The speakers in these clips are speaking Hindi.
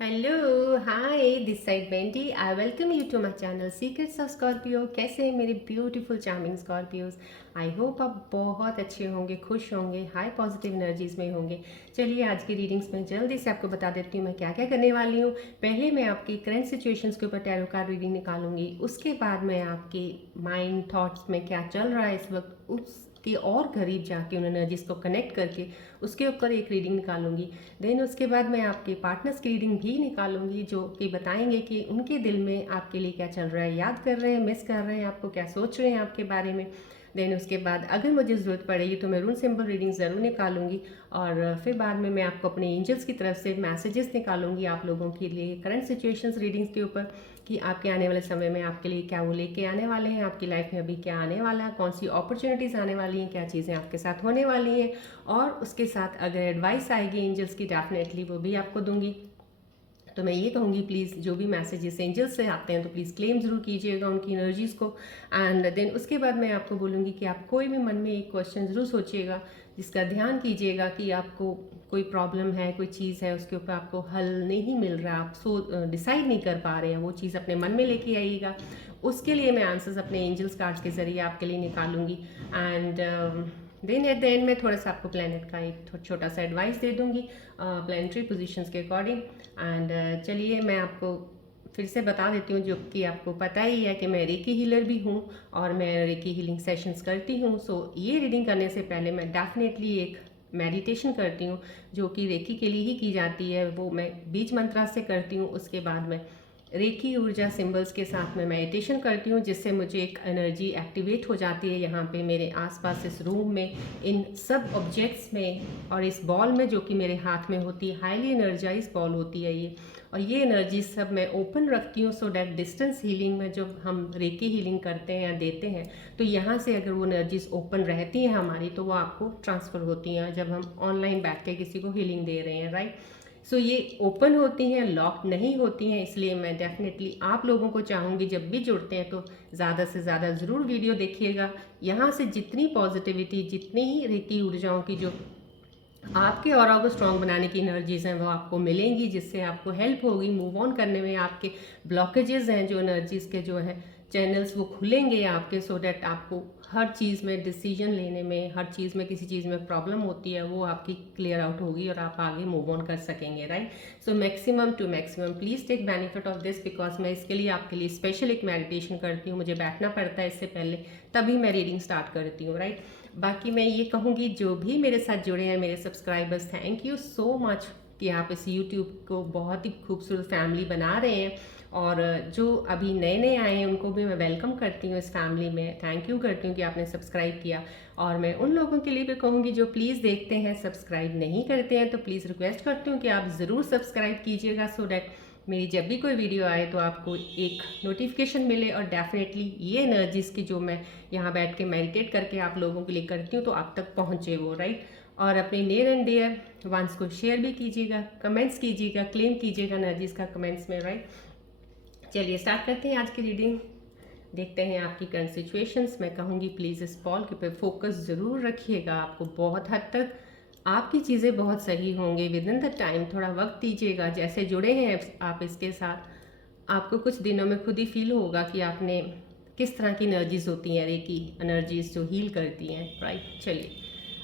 Hello hi this side Benti I welcome you to my channel secrets of Scorpio. कैसे हैं मेरे beautiful charming Scorpios. I hope आप बहुत अच्छे होंगे, खुश होंगे, हाई पॉजिटिव एनर्जीज में होंगे। चलिए आज की रीडिंग्स में जल्दी से आपको बता देती हूँ मैं क्या क्या करने वाली हूँ। पहले मैं आपकी करंट सिचुएशंस के ऊपर टैरो कार्ड रीडिंग निकालूंगी, उसके बाद मैं आपके माइंड थॉट्स में क्या चल रहा है इस वक्त उसके और करीब जाके उन एनर्जीज को कनेक्ट करके उसके ऊपर एक रीडिंग निकालूंगी। देन उसके बाद मैं आपके पार्टनर्स की रीडिंग भी निकालूंगी जो कि बताएंगे कि उनके दिल में आपके लिए क्या चल रहा है, याद कर रहे हैं, मिस कर रहे हैं, आपको क्या सोच रहे हैं आपके बारे में। देन उसके बाद अगर मुझे ज़रूरत पड़ेगी तो मैं रून सिंबल रीडिंग ज़रूर निकालूंगी। और फिर बाद में मैं आपको अपने एंजल्स की तरफ से मैसेजेस निकालूंगी आप लोगों के लिए करंट सिचुएशंस रीडिंग्स के ऊपर कि आपके आने वाले समय में आपके लिए क्या वो लेके आने वाले हैं, आपकी लाइफ में अभी क्या आने वाला है, कौन सी अपॉर्चुनिटीज़ आने वाली हैं, क्या चीज़ें आपके साथ होने वाली हैं। और उसके साथ अगर एडवाइस आएगी एंजल्स की डेफिनेटली वो भी आपको दूंगी। तो मैं ये कहूँगी प्लीज़ जो भी मैसेजेस एंजल्स से आते हैं तो प्लीज़ क्लेम ज़रूर कीजिएगा उनकी एनर्जीज़ को। एंड देन उसके बाद मैं आपको बोलूँगी कि आप कोई भी मन में एक क्वेश्चन ज़रूर सोचिएगा जिसका ध्यान कीजिएगा कि आपको कोई प्रॉब्लम है, कोई चीज़ है, उसके ऊपर आपको हल नहीं मिल रहा, आप डिसाइड नहीं कर पा रहे हैं, वो चीज़ अपने मन में लेके आइएगा। उसके लिए मैं आंसर्स अपने एंजल्स कार्ड्स के ज़रिए आपके लिए निकालूंगी। And then at the end में थोड़ा सा आपको प्लेनेट का एक छोटा सा एडवाइस दे दूंगी प्लानिटरी पोजीशंस के अकॉर्डिंग। एंड चलिए मैं आपको फिर से बता देती हूँ, जो कि आपको पता ही है कि मैं रेकी हीलर भी हूँ और मैं रेकी हीलिंग सेशंस करती हूँ। सो ये रीडिंग करने से पहले मैं डेफिनेटली एक मेडिटेशन करती हूँ जो कि रेकी के लिए ही की जाती है, वो मैं बीज मंत्रा से करती हूँ। उसके बाद मैं रेकी ऊर्जा सिंबल्स के साथ मैं मेडिटेशन करती हूँ जिससे मुझे एक एनर्जी एक्टिवेट हो जाती है यहाँ पे मेरे आसपास इस रूम में, इन सब ऑब्जेक्ट्स में और इस बॉल में जो कि मेरे हाथ में होती है। हाईली एनर्जाइज बॉल होती है ये, और ये एनर्जी सब मैं ओपन रखती हूँ सो डैट डिस्टेंस हीलिंग में जब हम रेकी हीलिंग करते हैं या देते हैं तो यहाँ से अगर वो एनर्जीज ओपन रहती हैं हमारी तो वो आपको ट्रांसफ़र होती हैं जब हम ऑनलाइन बैठ के किसी को हीलिंग दे रहे हैं, राइट। सो ये ओपन होती हैं, लॉक नहीं होती हैं। इसलिए मैं डेफिनेटली आप लोगों को चाहूँगी जब भी जुड़ते हैं तो ज़्यादा से ज़्यादा ज़रूर वीडियो देखिएगा। यहाँ से जितनी पॉजिटिविटी, जितनी ही रेकी ऊर्जाओं की जो आपके ऑरा को स्ट्रॉन्ग बनाने की एनर्जीज हैं वो आपको मिलेंगी, जिससे आपको हेल्प होगी मूव ऑन करने में। आपके ब्लॉकेजेस हैं जो एनर्जीज के जो है चैनल्स वो खुलेंगे आपके, सो डैट आपको हर चीज़ में डिसीजन लेने में, हर चीज़ में किसी चीज़ में प्रॉब्लम होती है वो आपकी क्लियर आउट होगी और आप आगे मूव ऑन कर सकेंगे, right. So maximum to maximum please take benefit of this, because मैं इसके लिए आपके लिए स्पेशल एक मेडिटेशन करती हूँ, मुझे बैठना पड़ता है इससे पहले, तभी मैं रीडिंग स्टार्ट करती हूँ, राइट। बाकी मैं ये कहूँगी जो भी मेरे साथ जुड़े हैं मेरे subscribers, thank you so much कि आप इस यूट्यूब को बहुत ही खूबसूरत फैमिली बना रहे हैं। और जो अभी नए नए आए हैं उनको भी मैं वेलकम करती हूँ इस फैमिली में, थैंक यू करती हूँ कि आपने सब्सक्राइब किया। और मैं उन लोगों के लिए भी कहूँगी जो प्लीज़ देखते हैं सब्सक्राइब नहीं करते हैं तो प्लीज़ रिक्वेस्ट करती हूँ कि आप ज़रूर सब्सक्राइब कीजिएगा सो डैट मेरी जब भी कोई वीडियो आए तो आपको एक नोटिफिकेशन मिले। और डेफिनेटली ये एनर्जीज़ की जो मैं यहाँ बैठ के मेडिटेट करके आप लोगों के लिए करती हूँ तो आप तक पहुँचे वो, राइट। और अपने नियर एंड डियर वंस को शेयर भी कीजिएगा, कमेंट्स कीजिएगा, क्लेम कीजिएगा एनर्जीज़ का कमेंट्स में, राइट। चलिए स्टार्ट करते हैं आज की रीडिंग। देखते हैं आपकी करंट सिचुएशंस। मैं कहूँगी प्लीज़ इस बॉल के ऊपर फोकस ज़रूर रखिएगा, आपको बहुत हद तक आपकी चीज़ें बहुत सही होंगी विद इन द टाइम। थोड़ा वक्त दीजिएगा, जैसे जुड़े हैं आप इसके साथ आपको कुछ दिनों में खुद ही फील होगा कि आपने किस तरह की एनर्जीज होती हैं, रेकी एनर्जीज जो हील करती हैं, राइट। चलिए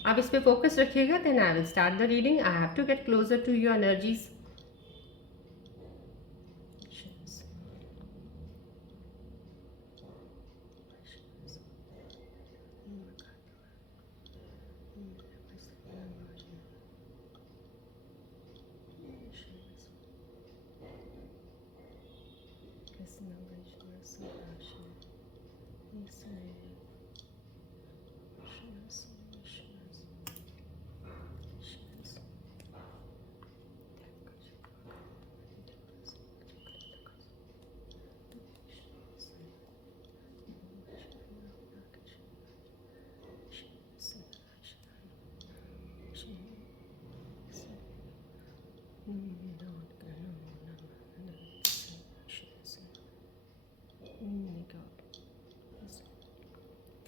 आप इस पर फोकस रखिएगा, then I will start the reading. I have to get closer to your energies.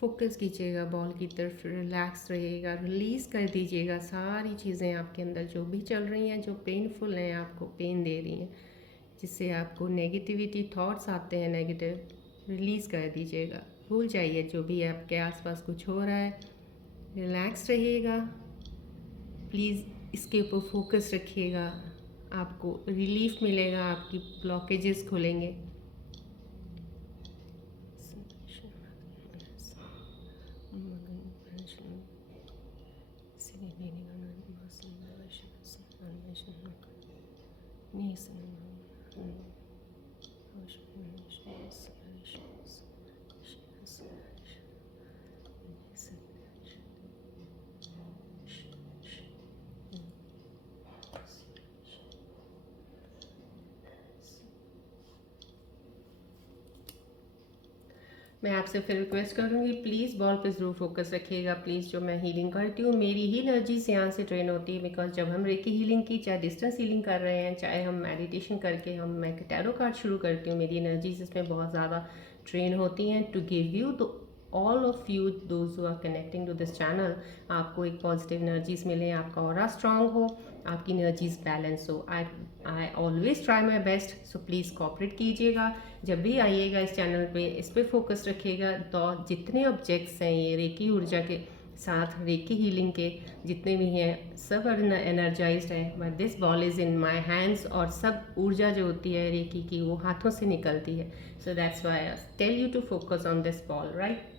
Focus कीजिएगा बॉल की तरफ, रिलैक्स रहिएगा, रिलीज़ कर दीजिएगा सारी चीज़ें आपके अंदर जो भी चल रही हैं, जो पेनफुल हैं, आपको पेन दे रही हैं, जिससे आपको नेगेटिविटी थॉट्स आते हैं नेगेटिव, रिलीज़ कर दीजिएगा। भूल जाइए जो भी आपके आसपास कुछ हो रहा है, रिलैक्स रहिएगा। प्लीज़ इसके ऊपर फोकस रखिएगा, आपको रिलीफ मिलेगा, आपकी ब्लॉकेजेस खुलेंगे। मैं आपसे फिर रिक्वेस्ट करूँगी, प्लीज़ बॉल पे ज़रूर फोकस रखिएगा। प्लीज़ जो मैं हीलिंग करती हूँ, मेरी ही एनर्जीज यहाँ से ट्रेन होती है, बिकॉज जब हम रेकी हीलिंग की, चाहे डिस्टेंस हीलिंग कर रहे हैं, चाहे हम मेडिटेशन करके मैं टैरो कार्ड शुरू करती हूँ, मेरी एनर्जीज इसमें बहुत ज़्यादा ट्रेन होती हैं to give you the all of you those who are connecting to this channel, आपको एक पॉजिटिव एनर्जीज मिले, आपका ऑरा स्ट्रांग हो, आपकी एनर्जीज बैलेंस हो। I always try my best, so please cooperate कीजिएगा। जब भी आइएगा इस चैनल पे, इस पे फोकस रखिएगा। तो जितने ऑब्जेक्ट्स हैं ये रेकी ऊर्जा के साथ, रेकी हीलिंग के जितने भी हैं, सब एनर्जाइज्ड है। But this ball is in my hands, और सब ऊर्जा जो होती है रेकी की वो हाथों से निकलती है। So that's why I tell you to focus on this ball, right.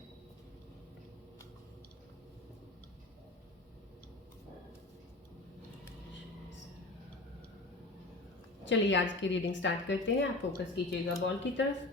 चलिए आज की रीडिंग स्टार्ट करते हैं। आप फोकस कीजिएगा बॉल की तरफ।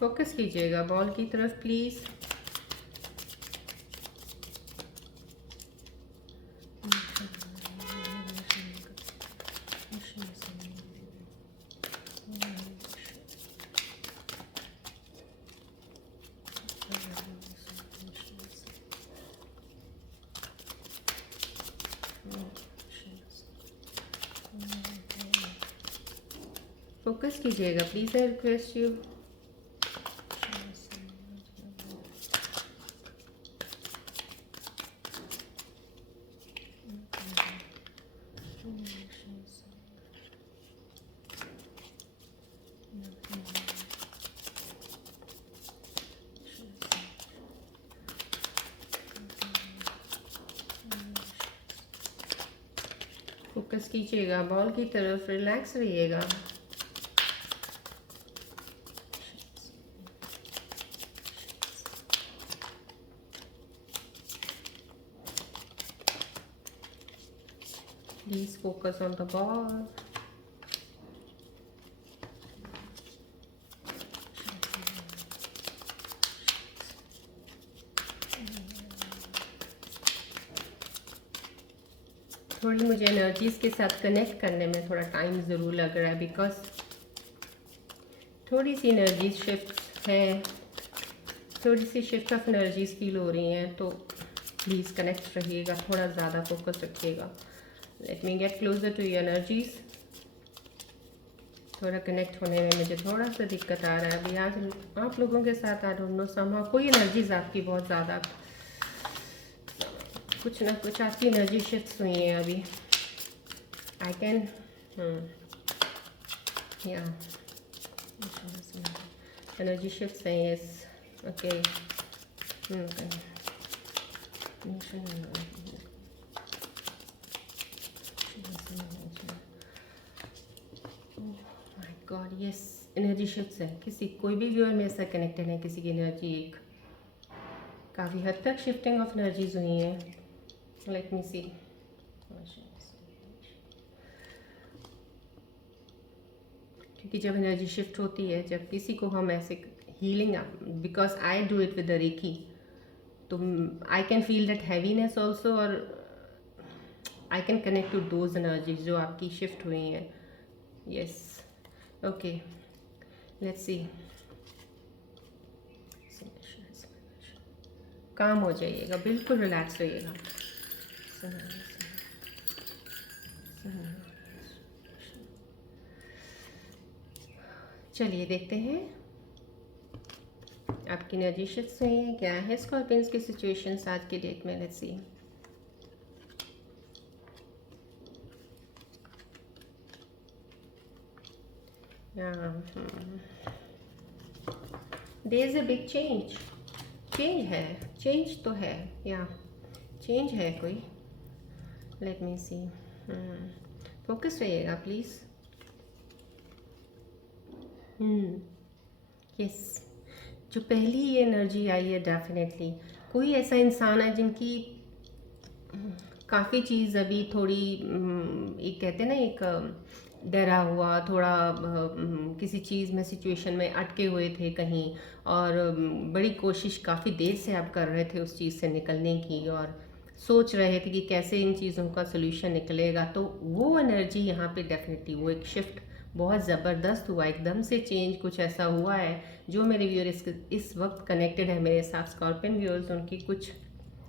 फोकस कीजिएगा बॉल की तरफ प्लीज़। फोकस कीजिएगा please, I request you. Focus कीजिएगा बॉल की तरफ, रिलैक्स रहिएगा। Please focus on the ball. थोड़ी मुझे एनर्जीज के साथ कनेक्ट करने में थोड़ा टाइम ज़रूर लग रहा है, बिकॉज थोड़ी सी एनर्जीज शिफ्ट हैं, थोड़ी सी शिफ्ट ऑफ एनर्जीज फील हो रही हैं। तो प्लीज़ कनेक्ट रहिएगा, थोड़ा ज़्यादा फोकस रखिएगा। Let me get closer to your energies. थोड़ा कनेक्ट होने में मुझे थोड़ा सा दिक्कत आ रहा है अभी आज आप लोगों के साथ। आई डोंट नो, समहाउ कोई एनर्जीज आपकी बहुत ज़्यादा, कुछ ना कुछ आपकी एनर्जी शिफ्ट हुई है अभी। आई कैन या एनर्जी शिफ्ट है, yes, okay. My God, yes, energy shift है। किसी कोई भी व्यूअर में ऐसा कनेक्टेड है, किसी की एनर्जी एक काफ़ी हद तक शिफ्टिंग ऑफ एनर्जीज हुई है। लेट मी सी। क्योंकि जब एनर्जी शिफ्ट होती है, जब किसी को हम ऐसे healing, because I do it with the reiki, तो I can feel that heaviness also, और I can connect to those energies जो आपकी शिफ्ट हुई हैं। Yes, okay, let's see. काम हो जाइएगा, बिल्कुल रिलैक्स रहिएगा। चलिए देखते हैं आपकी एनर्जी शिफ्ट्स हुई हैं क्या है स्कॉर्पियंस की सिचुएशंस आज की डेट में। Let's see. There is a big change. Change है, चेंज तो है या चेंज है कोई। Let me see. फोकस रहिएगा प्लीज़। यस, जो पहली ये एनर्जी आई है डेफिनेटली कोई ऐसा इंसान है जिनकी काफ़ी चीज़ अभी थोड़ी एक कहते हैं ना एक डरा हुआ थोड़ा किसी चीज़ में सिचुएशन में अटके हुए थे कहीं, और बड़ी कोशिश काफ़ी देर से आप कर रहे थे उस चीज़ से निकलने की, और सोच रहे थे कि कैसे इन चीज़ों का सोल्यूशन निकलेगा। तो वो एनर्जी यहाँ पे डेफिनेटली वो एक शिफ्ट बहुत ज़बरदस्त हुआ, एकदम से चेंज कुछ ऐसा हुआ है। जो मेरे व्यूअर इस वक्त कनेक्टेड है मेरे साथ स्कॉर्पियन व्यूअर्स, उनकी कुछ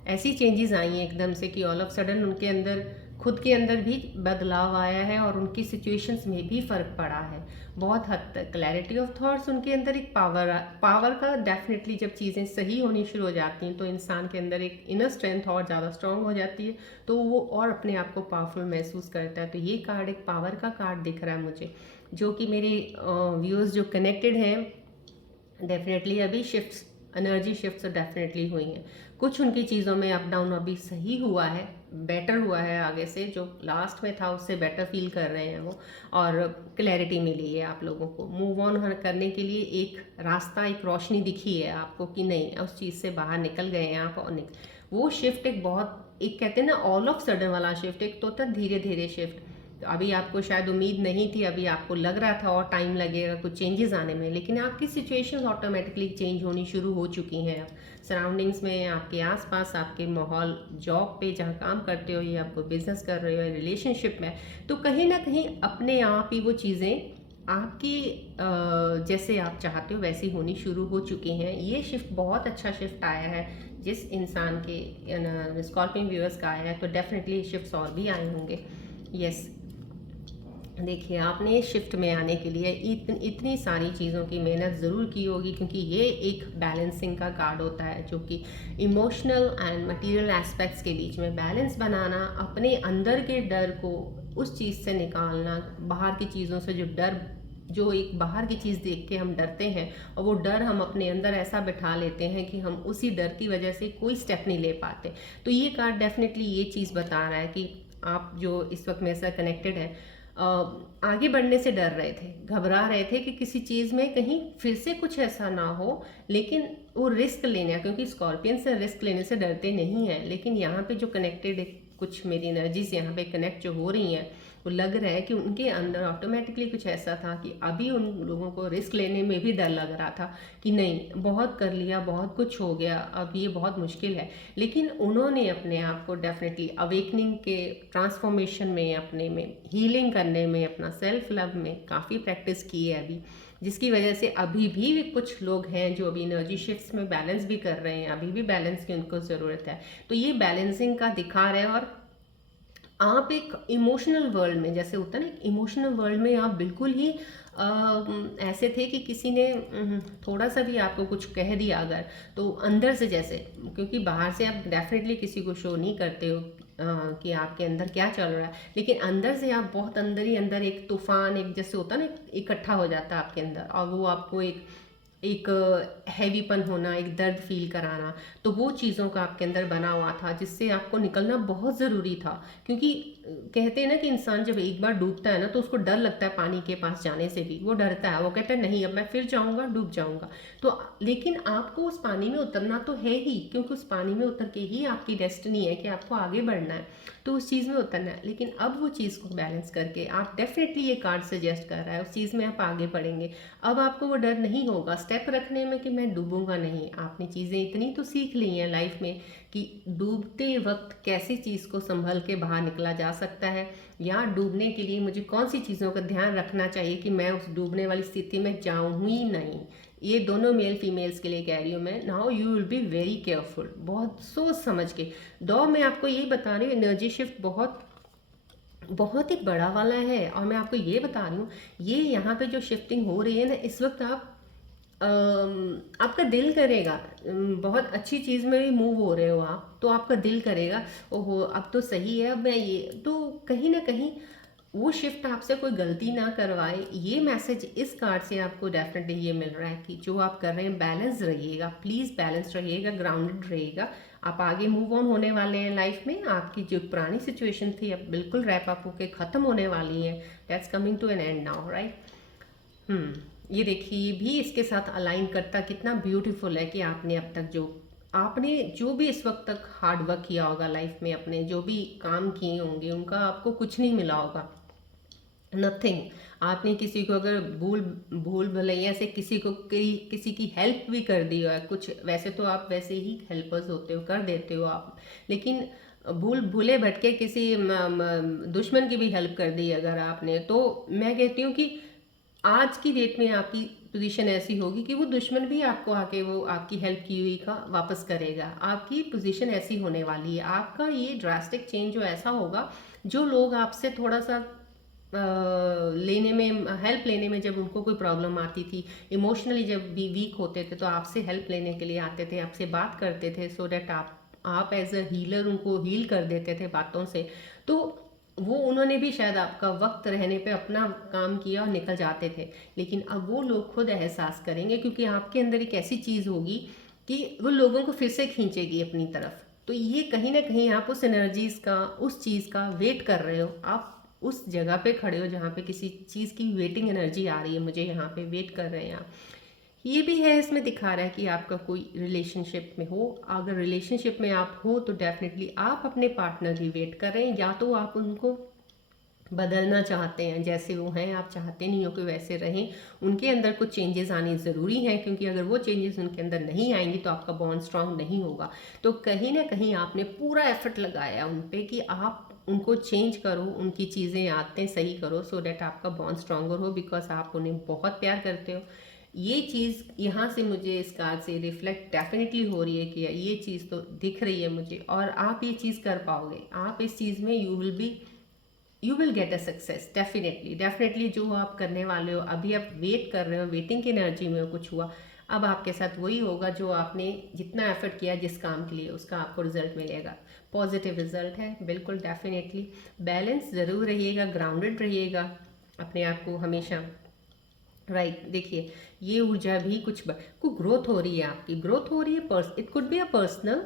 ऐसी चेंजेस आई हैं एकदम से कि ऑल ऑफ सडन उनके अंदर खुद के अंदर भी बदलाव आया है और उनकी सिचुएशंस में भी फ़र्क पड़ा है बहुत हद तक। क्लैरिटी ऑफ थॉट्स, उनके अंदर एक पावर का डेफिनेटली जब चीज़ें सही होनी शुरू हो जाती हैं तो इंसान के अंदर एक इनर स्ट्रेंथ और ज़्यादा स्ट्रांग हो जाती है, तो वो और अपने आप को पावरफुल महसूस करता है। तो ये कार्ड एक पावर का कार्ड दिख रहा है मुझे, जो कि मेरे व्यूअर्स जो कनेक्टेड हैं डेफिनेटली अभी शिफ्ट्स एनर्जी शिफ्ट्स डेफिनेटली हुई हैं। कुछ उनकी चीज़ों में अप डाउन अभी सही हुआ है, बेटर हुआ है, आगे से जो लास्ट में था उससे बेटर फील कर रहे हैं वो, और क्लैरिटी मिली है आप लोगों को। मूव ऑन करने के लिए एक रास्ता, एक रोशनी दिखी है आपको कि नहीं उस चीज़ से बाहर निकल गए हैं आप। और वो शिफ्ट एक बहुत एक कहते हैं ना ऑल ऑफ सडन वाला शिफ्ट, एक तो होता धीरे धीरे शिफ्ट। तो अभी आपको शायद उम्मीद नहीं थी, अभी आपको लग रहा था और टाइम लगेगा कुछ चेंजेस आने में, लेकिन आपकी सिचुएशंस ऑटोमेटिकली चेंज होनी शुरू हो चुकी हैं। अब सराउंडिंग्स में, आपके आसपास, आपके माहौल, जॉब पे जहाँ काम करते हो या आपको बिजनेस कर रहे हो या रिलेशनशिप में, तो कहीं ना कहीं अपने आप ही वो चीज़ें आपकी जैसे आप चाहते हो वैसी होनी शुरू हो चुकी हैं। ये शिफ्ट बहुत अच्छा शिफ्ट आया है जिस इंसान के स्कॉर्पियन व्यूअर्स का आया है, तो डेफिनेटली शिफ्ट्स और भी आए होंगे। यस, देखिए आपने शिफ्ट में आने के लिए इतनी सारी चीज़ों की मेहनत ज़रूर की होगी, क्योंकि ये एक बैलेंसिंग का कार्ड होता है जो कि इमोशनल एंड मटेरियल एस्पेक्ट्स के बीच में बैलेंस बनाना, अपने अंदर के डर को उस चीज़ से निकालना, बाहर की चीज़ों से जो डर, जो एक बाहर की चीज़ देख के हम डरते हैं और वो डर हम अपने अंदर ऐसा बैठा लेते हैं कि हम उसी डर की वजह से कोई स्टेप नहीं ले पाते। तो ये कार्ड डेफिनेटली ये चीज़ बता रहा है कि आप जो इस वक्त मेरे साथ कनेक्टेड है आगे बढ़ने से डर रहे थे, घबरा रहे थे कि किसी चीज़ में कहीं फिर से कुछ ऐसा ना हो, लेकिन वो रिस्क लेने, क्योंकि स्कॉर्पियन से रिस्क लेने से डरते नहीं हैं, लेकिन यहाँ पे जो कनेक्टेड कुछ मेरी एनर्जीज यहाँ पे कनेक्ट जो हो रही हैं, वो लग रहा है कि उनके अंदर ऑटोमेटिकली कुछ ऐसा था कि अभी उन लोगों को रिस्क लेने में भी डर लग रहा था कि नहीं बहुत कर लिया, बहुत कुछ हो गया, अब ये बहुत मुश्किल है। लेकिन उन्होंने अपने आप को डेफिनेटली अवेकनिंग के ट्रांसफॉर्मेशन में, अपने में हीलिंग करने में, अपना सेल्फ लव में काफ़ी प्रैक्टिस की है अभी, जिसकी वजह से अभी भी कुछ लोग हैं जो अभी एनर्जी शिफ्ट्स में बैलेंस भी कर रहे हैं, अभी भी बैलेंस की उनको ज़रूरत है। तो ये बैलेंसिंग का दिखा रहे हैं। और आप एक इमोशनल वर्ल्ड में, जैसे होता है ना इमोशनल वर्ल्ड में आप बिल्कुल ही ऐसे थे कि किसी ने थोड़ा सा भी आपको कुछ कह दिया अगर, तो अंदर से जैसे, क्योंकि बाहर से आप डेफिनेटली किसी को शो नहीं करते हो कि आपके अंदर क्या चल रहा है, लेकिन अंदर से आप बहुत अंदर ही अंदर एक तूफान, एक जैसे होता है ना इकट्ठा हो जाता है आपके अंदर, और वो आपको एक एक हैवीपन होना, एक दर्द फील कराना, तो वो चीज़ों का आपके अंदर बना हुआ था जिससे आपको निकलना बहुत ज़रूरी था। क्योंकि कहते हैं ना कि इंसान जब एक बार डूबता है ना तो उसको डर लगता है पानी के पास जाने से भी, वो डरता है, वो कहता है नहीं अब मैं फिर जाऊंगा, डूब जाऊंगा। तो लेकिन आपको उस पानी में उतरना तो है ही, क्योंकि उस पानी में उतर के ही आपकी डेस्टिनी है कि आपको आगे बढ़ना है, तो उस चीज़ में उतरना है। लेकिन अब वो चीज़ को बैलेंस करके आप डेफिनेटली, ये कार्ड सजेस्ट कर रहा है, उस चीज़ में आप आगे बढ़ेंगे। अब आपको वो डर नहीं होगा स्टेप रखने में कि मैं डूबूंगा नहीं। आपने चीज़ें इतनी तो सीख ली हैं लाइफ में कि डूबते वक्त कैसी चीज़ को संभल के बाहर निकला जा सकता है, या डूबने के लिए मुझे कौन सी चीज़ों का ध्यान रखना चाहिए कि मैं उस डूबने वाली स्थिति में जाऊँ ही नहीं। ये दोनों मेल फीमेल्स के लिए कह रही हूँ मैं। Now you will be very careful, बहुत सोच समझ के। दो मैं आपको यही बता रही हूँ, एनर्जी शिफ्ट बहुत बहुत ही बड़ा वाला है। और मैं आपको ये बता रही हूँ, ये यहाँ पे जो शिफ्टिंग हो रही है ना इस वक्त, आपका दिल करेगा, बहुत अच्छी चीज़ में भी मूव हो रहे हो आप, तो आपका दिल करेगा ओहो अब तो सही है, अब मैं ये तो कहीं ना कहीं वो शिफ्ट आपसे कोई गलती ना करवाए। ये मैसेज इस कार्ड से आपको डेफिनेटली ये मिल रहा है कि जो आप कर रहे हैं बैलेंस रहिएगा, प्लीज़ बैलेंस रहिएगा, ग्राउंडेड रहिएगा। आप आगे मूव ऑन होने वाले हैं लाइफ में। आपकी जो पुरानी सिचुएशन थी अब बिल्कुल रैप अप होके ख़त्म होने वाली है। That's coming to an end now, right. ये देखिए, ये भी इसके साथ अलाइन करता कितना ब्यूटीफुल है कि आपने जो भी इस वक्त तक हार्ड वर्क किया होगा लाइफ में, अपने जो भी काम किए होंगे उनका आपको कुछ नहीं मिला होगा, नथिंग। आपने किसी को अगर भूल भूल भुलैया से किसी की हेल्प भी कर दी है कुछ, वैसे तो आप वैसे ही हेल्पर्स होते हो, कर देते हो आप, लेकिन भूले भटके किसी दुश्मन की भी हेल्प कर दी अगर आपने, तो मैं कहती हूँ कि आज की डेट में आपकी पोजीशन ऐसी होगी कि वो दुश्मन भी आपको आके वो आपकी हेल्प की हुई का वापस करेगा। आपकी पोजीशन ऐसी होने वाली है, आपका ये ड्रास्टिक चेंज जो ऐसा होगा, जो लोग आपसे थोड़ा सा लेने में, हेल्प लेने में, जब उनको कोई प्रॉब्लम आती थी, इमोशनली जब भी वीक होते थे तो आपसे हेल्प लेने के लिए आते थे, आपसे बात करते थे, सो डैट आप एज अ हीलर उनको हील कर देते थे बातों से। तो वो उन्होंने भी शायद आपका वक्त रहने पे अपना काम किया और निकल जाते थे, लेकिन अब वो लोग खुद एहसास करेंगे क्योंकि आपके अंदर एक ऐसी चीज़ होगी कि वो लोगों को फिर से खींचेगी अपनी तरफ। तो ये कहीं ना कहीं आप उस एनर्जीज का, उस चीज़ का वेट कर रहे हो, आप उस जगह पे खड़े हो जहाँ पे किसी चीज़ की वेटिंग एनर्जी आ रही है, मुझे यहाँ पे वेट कर रहे हैं आप। ये भी है, इसमें दिखा रहा है कि आपका कोई रिलेशनशिप में हो, अगर रिलेशनशिप में आप हो तो डेफिनेटली आप अपने पार्टनर की वेट कर रहे हैं, या तो आप उनको बदलना चाहते हैं, जैसे वो हैं आप चाहते नहीं हो कि वैसे रहें, उनके अंदर कुछ चेंजेस आने ज़रूरी हैं, क्योंकि अगर वो चेंजेस उनके अंदर नहीं आएंगे तो आपका बॉन्ड स्ट्रांग नहीं होगा। तो कहीं ना कहीं आपने पूरा एफर्ट लगाया उन पे कि आप उनको चेंज करो, उनकी चीज़ें आदतें सही करो, सो डैट आपका बॉन्ड स्ट्रांगर हो, बिकॉज आप उन्हें बहुत प्यार करते हो। ये चीज़ यहाँ से मुझे इस कार्ड से रिफ्लेक्ट डेफिनेटली हो रही है कि ये चीज़ तो दिख रही है मुझे, और आप ये चीज़ कर पाओगे, आप इस चीज़ में you will get a success, definitely definitely. जो आप करने वाले हो, अभी आप वेट कर रहे हो, वेटिंग की एनर्जी में कुछ हुआ, अब आपके साथ वही होगा जो आपने जितना एफर्ट किया जिस काम के लिए, उसका आपको रिजल्ट मिलेगा, पॉजिटिव रिजल्ट है बिल्कुल, डेफिनेटली। बैलेंस ज़रूर रहिएगा, ग्राउंडेड रहिएगा अपने आप को हमेशा, राइट। देखिए, ये ऊर्जा भी को ग्रोथ हो रही है, आपकी ग्रोथ हो रही है, it could be a personal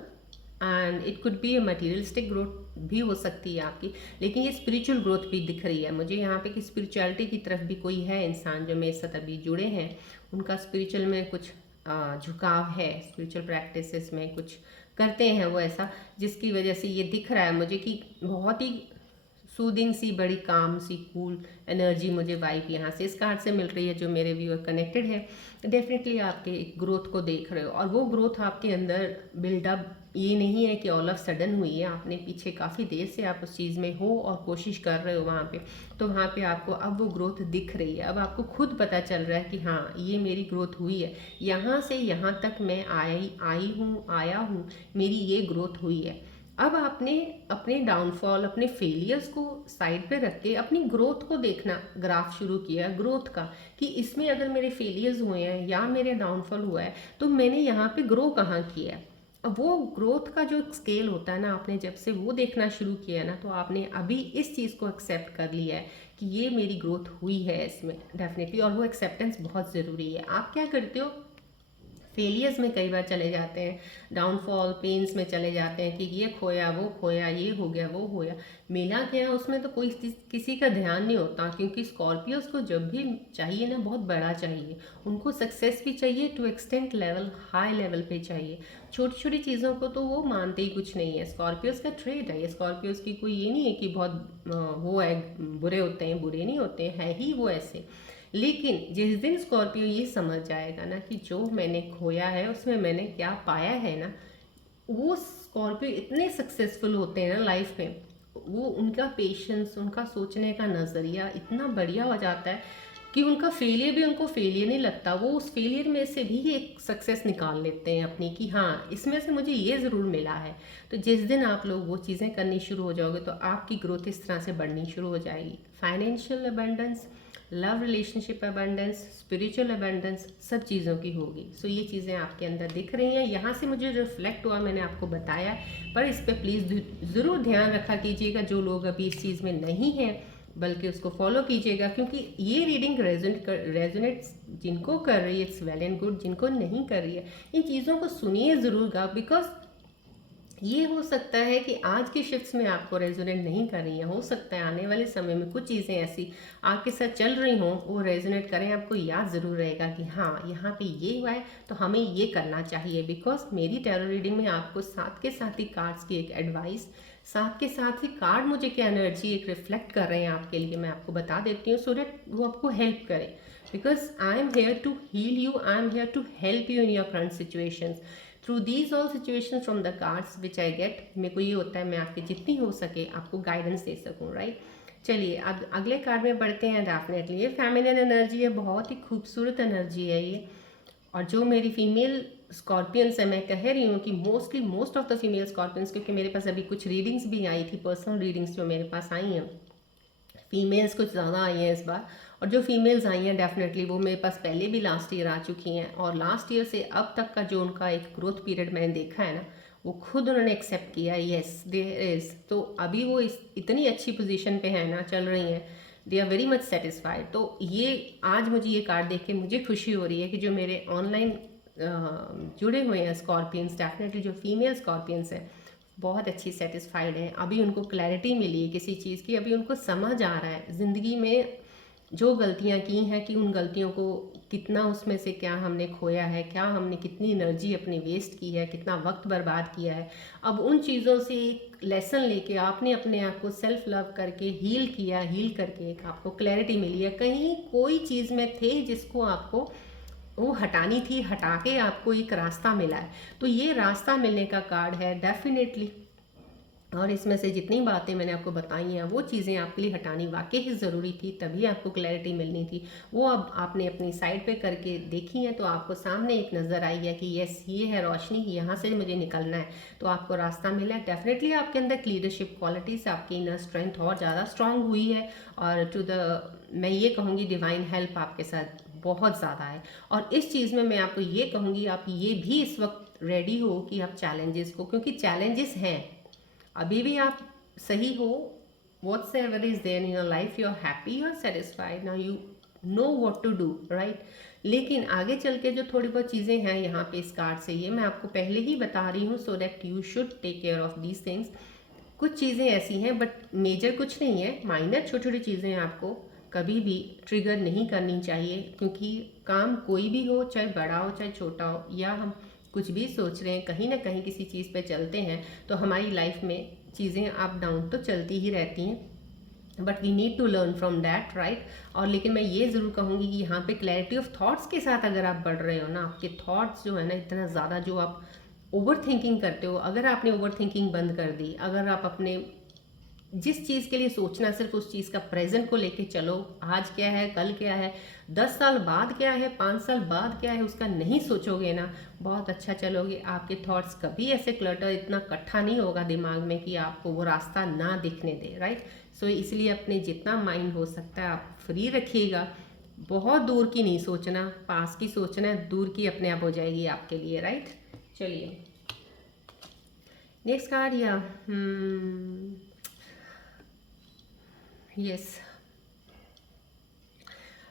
and it could be a materialistic growth भी हो सकती है आपकी, लेकिन ये स्पिरिचुअल ग्रोथ भी दिख रही है मुझे यहाँ पे कि स्पिरिचुअलिटी की तरफ भी कोई है इंसान जो मेरे साथ अभी जुड़े हैं, उनका स्पिरिचुअल में कुछ झुकाव है, स्पिरिचुअल प्रैक्टिसेस में कुछ करते हैं वो ऐसा, जिसकी वजह से ये दिख रहा है मुझे कि बहुत ही सूदिंग सी, बड़ी काम सी, कूल एनर्जी मुझे वाइब यहाँ से इस कार्ड से मिल रही है। जो मेरे व्यूअर कनेक्टेड है, डेफिनेटली आपके ग्रोथ को देख रहे हो, और वो ग्रोथ आपके अंदर बिल्डअप ये नहीं है कि ऑल ऑफ सडन हुई है, आपने पीछे काफ़ी देर से आप उस चीज़ में हो और कोशिश कर रहे हो वहाँ पे, तो वहाँ पे आपको अब वो ग्रोथ दिख रही है। अब आपको खुद पता चल रहा है कि हाँ, ये मेरी ग्रोथ हुई है, यहाँ से यहाँ तक मैं आया हूँ, मेरी ये ग्रोथ हुई है। अब आपने अपने डाउनफॉल, अपने फेलियर्स को साइड पे रख के अपनी ग्रोथ को देखना, ग्राफ शुरू किया ग्रोथ का, कि इसमें अगर मेरे फेलियर्स हुए हैं या मेरे डाउनफॉल हुआ है तो मैंने यहाँ पे ग्रो कहाँ किया है। अब वो ग्रोथ का जो स्केल होता है ना, आपने जब से वो देखना शुरू किया ना, तो आपने अभी इस चीज़ को एक्सेप्ट कर लिया है कि ये मेरी ग्रोथ हुई है इसमें, डेफिनेटली। और वो एक्सेप्टेंस बहुत ज़रूरी है। आप क्या करते हो, फेलियर्स में कई बार चले जाते हैं, डाउनफॉल पेन्स में चले जाते हैं कि ये खोया, वो खोया, ये हो गया, वो हो गया, मिला क्या, उसमें तो कोई किसी का ध्यान नहीं होता, क्योंकि स्कॉर्पियोज को जब भी चाहिए ना, बहुत बड़ा चाहिए उनको, सक्सेस भी चाहिए to extent level, high level पे चाहिए। छोटी छोटी चीज़ों को तो वो मानते ही कुछ नहीं है, स्कॉर्पियोज का ट्रेड है ये, स्कॉर्पियोज की कोई ये नहीं है कि बहुत वो है, बुरे होते हैं, बुरे नहीं होते हैं, है ही वो ऐसे। लेकिन जिस दिन स्कॉर्पियो ये समझ जाएगा ना कि जो मैंने खोया है उसमें मैंने क्या पाया है ना, वो स्कॉर्पियो इतने सक्सेसफुल होते हैं ना लाइफ में, वो उनका पेशेंस, उनका सोचने का नज़रिया इतना बढ़िया हो जाता है कि उनका फेलियर भी उनको फेलियर नहीं लगता, वो उस फेलियर में से भी एक सक्सेस निकाल लेते हैं अपनी, कि हाँ इसमें से मुझे ये ज़रूर मिला है। तो जिस दिन आप लोग वो चीज़ें करनी शुरू हो जाओगे तो आपकी ग्रोथ इस तरह से बढ़नी शुरू हो जाएगी। Financial abundance, love relationship abundance, spiritual abundance, सब चीज़ों की होगी। सो ये चीज़ें आपके अंदर दिख रही हैं, यहाँ से मुझे रिफ्लेक्ट हुआ, मैंने आपको बताया। पर इस पर प्लीज़ ज़रूर ध्यान रखा कीजिएगा, जो लोग अभी इस चीज़ में नहीं हैं, बल्कि उसको फॉलो कीजिएगा, क्योंकि ये रीडिंग रेजोनेट जिनको कर रही है इट्स वेल एंड गुड, जिनको नहीं कर रही है इन चीज़ों को सुनिए ज़रूर गा, बिकॉज ये हो सकता है कि आज की शिफ्ट्स में आपको रेजोनेट नहीं कर रही हैं, हो सकता है आने वाले समय में कुछ चीज़ें ऐसी आपके साथ चल रही हों वो रेजोनेट करें, आपको याद ज़रूर रहेगा कि हाँ यहाँ पे ये हुआ है तो हमें ये करना चाहिए। बिकॉज मेरी टैरो रीडिंग में आपको साथ के साथ ही कार्ड्स की एक एडवाइस, साथ के साथ ही कार्ड मुझे क्या एनर्जी एक रिफ्लेक्ट कर रहे हैं आपके लिए, मैं आपको बता देती हूँ, सो डैट वो आपको हेल्प करे। Because I am here to heal you, I am here to help you in your current situations through these all situation from the cards which I get. मेरे को ये होता है मैं आपकी जितनी हो सके आपको गाइडेंस दे सकूँ, राइट। चलिए अब अगले कार्ड में बढ़ते हैं। डेफिनेटली ये फेमिनिन एनर्जी है, बहुत ही खूबसूरत एनर्जी है ये। और जो मेरी फीमेल स्कॉर्पियंस है, मैं कह रही हूँ कि most of the female scorpions, क्योंकि मेरे पास अभी कुछ रीडिंग्स भी आई थी, पर्सनल रीडिंग्स जो मेरे पास आई हैं, फीमेल्स कुछ ज़्यादा आई हैं इस बार। और जो फीमेल्स आई हैं डेफिनेटली वो मेरे पास पहले भी लास्ट ईयर आ चुकी हैं, और लास्ट ईयर से अब तक का जो उनका एक ग्रोथ पीरियड मैंने देखा है ना, वो खुद उन्होंने एक्सेप्ट किया, येस देयर इज़। तो अभी वो इतनी अच्छी पोजीशन पे है ना, चल रही हैं, they are very much satisfied. तो ये आज मुझे ये कार्ड देख के मुझे खुशी हो रही है कि जो मेरे ऑनलाइन जुड़े हुए हैं स्कॉर्पियंस, डेफिनेटली जो फीमेल स्कॉर्पियंस हैं बहुत अच्छी सेटिस्फाइड है। अभी उनको क्लैरिटी मिली है किसी चीज़ की, अभी उनको समझ आ रहा है ज़िंदगी में जो गलतियाँ की हैं कि उन गलतियों को कितना, उसमें से क्या हमने खोया है, क्या हमने कितनी एनर्जी अपनी वेस्ट की है, कितना वक्त बर्बाद किया है। अब उन चीज़ों से एक लेसन लेके आपने अपने आप को सेल्फ लव करके हील किया, हील करके एक आपको क्लैरिटी मिली है। कहीं कोई चीज़ में थे जिसको आपको वो हटानी थी, हटा के आपको एक रास्ता मिला है। तो ये रास्ता मिलने का कार्ड है डेफिनेटली। और इसमें से जितनी बातें मैंने आपको बताई हैं वो चीज़ें आपके लिए हटानी वाकई ही ज़रूरी थी, तभी आपको क्लैरिटी मिलनी थी। वो अब आपने अपनी साइड पे करके देखी है तो आपको सामने एक नज़र आई है कि यस ये है रोशनी, यहाँ से मुझे निकलना है, तो आपको रास्ता मिला है। डेफिनेटली आपके अंदर लीडरशिप क्वालिटीज़, आपकी इनर स्ट्रेंथ और ज़्यादा स्ट्रांग हुई है, और मैं ये कहूँगी डिवाइन हेल्प आपके साथ बहुत ज़्यादा है। और इस चीज़ में मैं आपको ये कहूँगी आप ये भी इस वक्त रेडी हो कि आप चैलेंजेस को, क्योंकि चैलेंजेस हैं, अभी भी आप सही हो, whatsoever is there in your life, you are happy, you are satisfied, now you know what to do, right. लेकिन आगे चल के जो थोड़ी बहुत चीज़ें हैं यहाँ पे इस कार्ड से, ये मैं आपको पहले ही बता रही हूँ, so that you should take care of these things. कुछ चीज़ें ऐसी हैं बट मेजर कुछ नहीं है, माइनर छोटी छोटी चीज़ें आपको कभी भी ट्रिगर नहीं करनी चाहिए, क्योंकि काम कोई भी हो, चाहे बड़ा हो चाहे छोटा हो, या हम कुछ भी सोच रहे हैं, कहीं ना कहीं किसी चीज़ पे चलते हैं तो हमारी लाइफ में चीज़ें अप डाउन तो चलती ही रहती हैं, but we need to learn from that, right. और लेकिन मैं ये ज़रूर कहूँगी कि यहाँ पे क्लैरिटी ऑफ थॉट्स के साथ अगर आप बढ़ रहे हो ना, आपके थॉट्स जो है ना इतना ज़्यादा, जो आप ओवर थिंकिंग करते हो, अगर आपने ओवर थिंकिंग बंद कर दी, अगर आप अपने जिस चीज़ के लिए सोचना, सिर्फ उस चीज़ का प्रेजेंट को लेके चलो, आज क्या है, कल क्या है, 10 साल बाद क्या है, 5 साल बाद क्या है, उसका नहीं सोचोगे ना, बहुत अच्छा चलोगे। आपके थॉट्स कभी ऐसे क्लटर इतना इकट्ठा नहीं होगा दिमाग में कि आपको वो रास्ता ना दिखने दे, राइट। सो इसलिए अपने जितना माइंड हो सकता है आप फ्री रखिएगा, बहुत दूर की नहीं सोचना, पास की सोचना है, दूर की अपने आप हो जाएगी आपके लिए, राइट। चलिए नेक्स्ट कार्ड, या यस,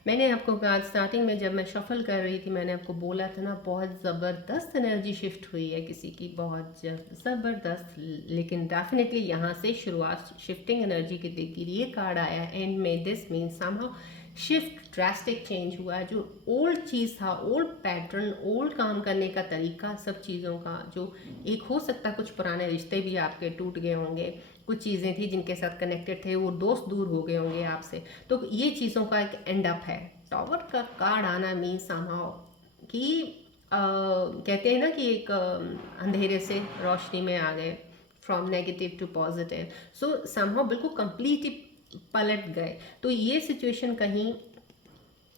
मैंने आपको कहा स्टार्टिंग में जब मैं शफल कर रही थी, मैंने आपको बोला था ना बहुत ज़बरदस्त एनर्जी शिफ्ट हुई है किसी की, बहुत ज़बरदस्त। लेकिन डेफिनेटली यहाँ से शुरुआत शिफ्टिंग एनर्जी की देखी, ये कार्ड आया एंड में, this means somehow shift, drastic change हुआ है। जो ओल्ड चीज़ था, ओल्ड पैटर्न, ओल्ड काम करने का तरीका, सब चीज़ों का जो एक हो सकता, कुछ पुराने रिश्ते भी आपके टूट गए होंगे, कुछ चीज़ें थी जिनके साथ कनेक्टेड थे वो दोस्त दूर हो गए होंगे आपसे, तो ये चीज़ों का एक एंड अप है। टॉवर का कार्ड आना मीन्स समहाउ कि कहते हैं ना कि एक अंधेरे से रोशनी में आ गए, from negative to positive, so somehow बिल्कुल कंप्लीटली पलट गए। तो ये सिचुएशन कहीं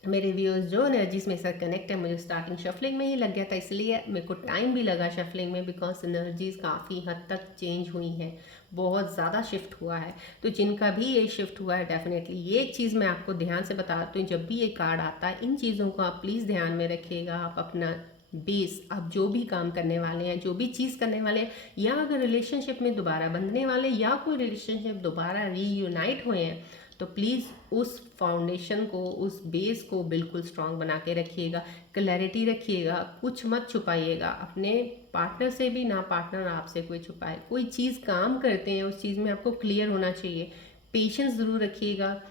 मेरे व्यूअर्स जो एनर्जीज में साथ कनेक्ट है, मुझे स्टार्टिंग शफलिंग में ही लग गया था, इसलिए मेरे को टाइम भी लगा शफलिंग में, बिकॉज एनर्जीज काफ़ी हद तक चेंज हुई हैं, बहुत ज़्यादा शिफ्ट हुआ है। तो जिनका भी ये शिफ्ट हुआ है, डेफिनेटली ये एक चीज़ मैं आपको ध्यान से बताती हूँ, जब भी ये कार्ड आता है इन चीज़ों को आप प्लीज़ ध्यान में रखिएगा। आप अपना बेस, आप जो भी काम करने वाले हैं, जो भी चीज़ करने वाले हैं, या अगर रिलेशनशिप में दोबारा बंधने वाले, या कोई रिलेशनशिप दोबारा रीयूनाइट हुए हैं, तो प्लीज़ उस फाउंडेशन को, उस बेस को बिल्कुल स्ट्रांग बना के रखिएगा। क्लैरिटी रखिएगा, कुछ मत छुपाइएगा अपने पार्टनर से भी, ना पार्टनर आपसे कोई छुपाए। कोई चीज़ काम करते हैं उस चीज़ में आपको क्लियर होना चाहिए। पेशेंस ज़रूर रखिएगा,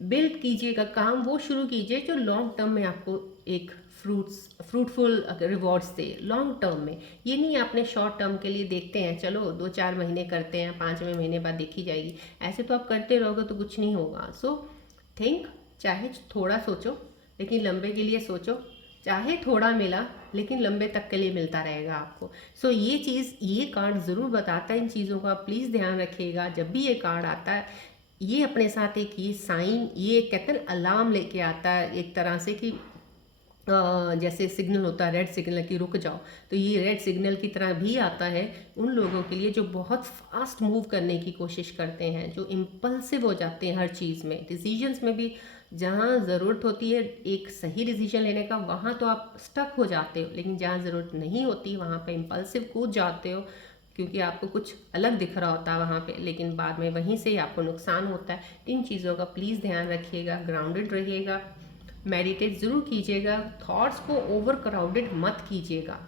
बिल्ड कीजिएगा, काम वो शुरू कीजिए जो लॉन्ग टर्म में आपको एक फ्रूटफुल रिवॉर्ड्स दे लॉन्ग टर्म में। ये नहीं आपने शॉर्ट टर्म के लिए देखते हैं, चलो 2-4 महीने करते हैं, 5वें महीने बाद देखी जाएगी, ऐसे तो आप करते रहोगे तो कुछ नहीं होगा। सो थिंक, चाहे थोड़ा सोचो लेकिन लंबे के लिए सोचो, चाहे थोड़ा मिला लेकिन लंबे तक के लिए मिलता रहेगा आपको। सो ये चीज़, ये कार्ड ज़रूर बताता है इन चीज़ों का, प्लीज़ ध्यान रखिएगा जब भी ये कार्ड आता है। ये अपने साथ एक ये साइन, ये कहते हैं अलार्म लेके आता है एक तरह से कि जैसे सिग्नल होता है रेड सिग्नल कि रुक जाओ, तो ये रेड सिग्नल की तरह भी आता है उन लोगों के लिए जो बहुत फास्ट मूव करने की कोशिश करते हैं, जो इम्पल्सिव हो जाते हैं हर चीज़ में, डिसीजंस में भी। जहाँ ज़रूरत होती है एक सही डिसीजन लेने का, वहाँ तो आप स्टक हो जाते हो, लेकिन जहाँ ज़रूरत नहीं होती वहाँ पे इम्पल्सिव कूद जाते हो, क्योंकि आपको कुछ अलग दिख रहा होता है वहाँ पे, लेकिन बाद में वहीं से ही आपको नुकसान होता है। इन चीज़ों का प्लीज़ ध्यान रखिएगा, ग्राउंडेड रहिएगा, मेडिटेट ज़रूर कीजिएगा, थॉट्स को ओवर क्राउडेड मत कीजिएगा।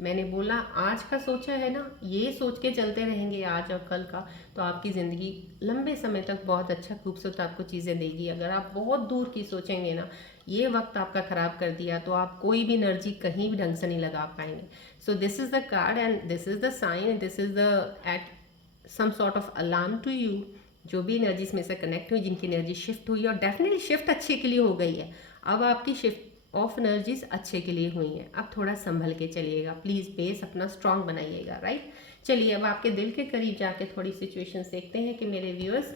मैंने बोला आज का सोचा है ना, ये सोच के चलते रहेंगे आज और कल का, तो आपकी ज़िंदगी लंबे समय तक बहुत अच्छा खूबसूरत आपको चीज़ें देगी। अगर आप बहुत दूर की सोचेंगे ना, ये वक्त आपका ख़राब कर दिया, तो आप कोई भी एनर्जी कहीं भी ढंग से नहीं लगा पाएंगे। So this is the card and this is the sign and this is the at some sort of alarm to you. जो भी एनर्जीज में से कनेक्ट हुई, जिनकी एनर्जी शिफ्ट हुई, और डेफिनेटली शिफ्ट अच्छे के लिए हो गई है, अब आपकी शिफ्ट ऑफ एनर्जीज अच्छे के लिए हुई हैं। अब थोड़ा संभल के चलिएगा प्लीज़, बेस अपना स्ट्रांग बनाइएगा, राइट। चलिए अब आपके दिल के करीब जाके थोड़ी सिचुएशंस देखते हैं कि मेरे व्यूअर्स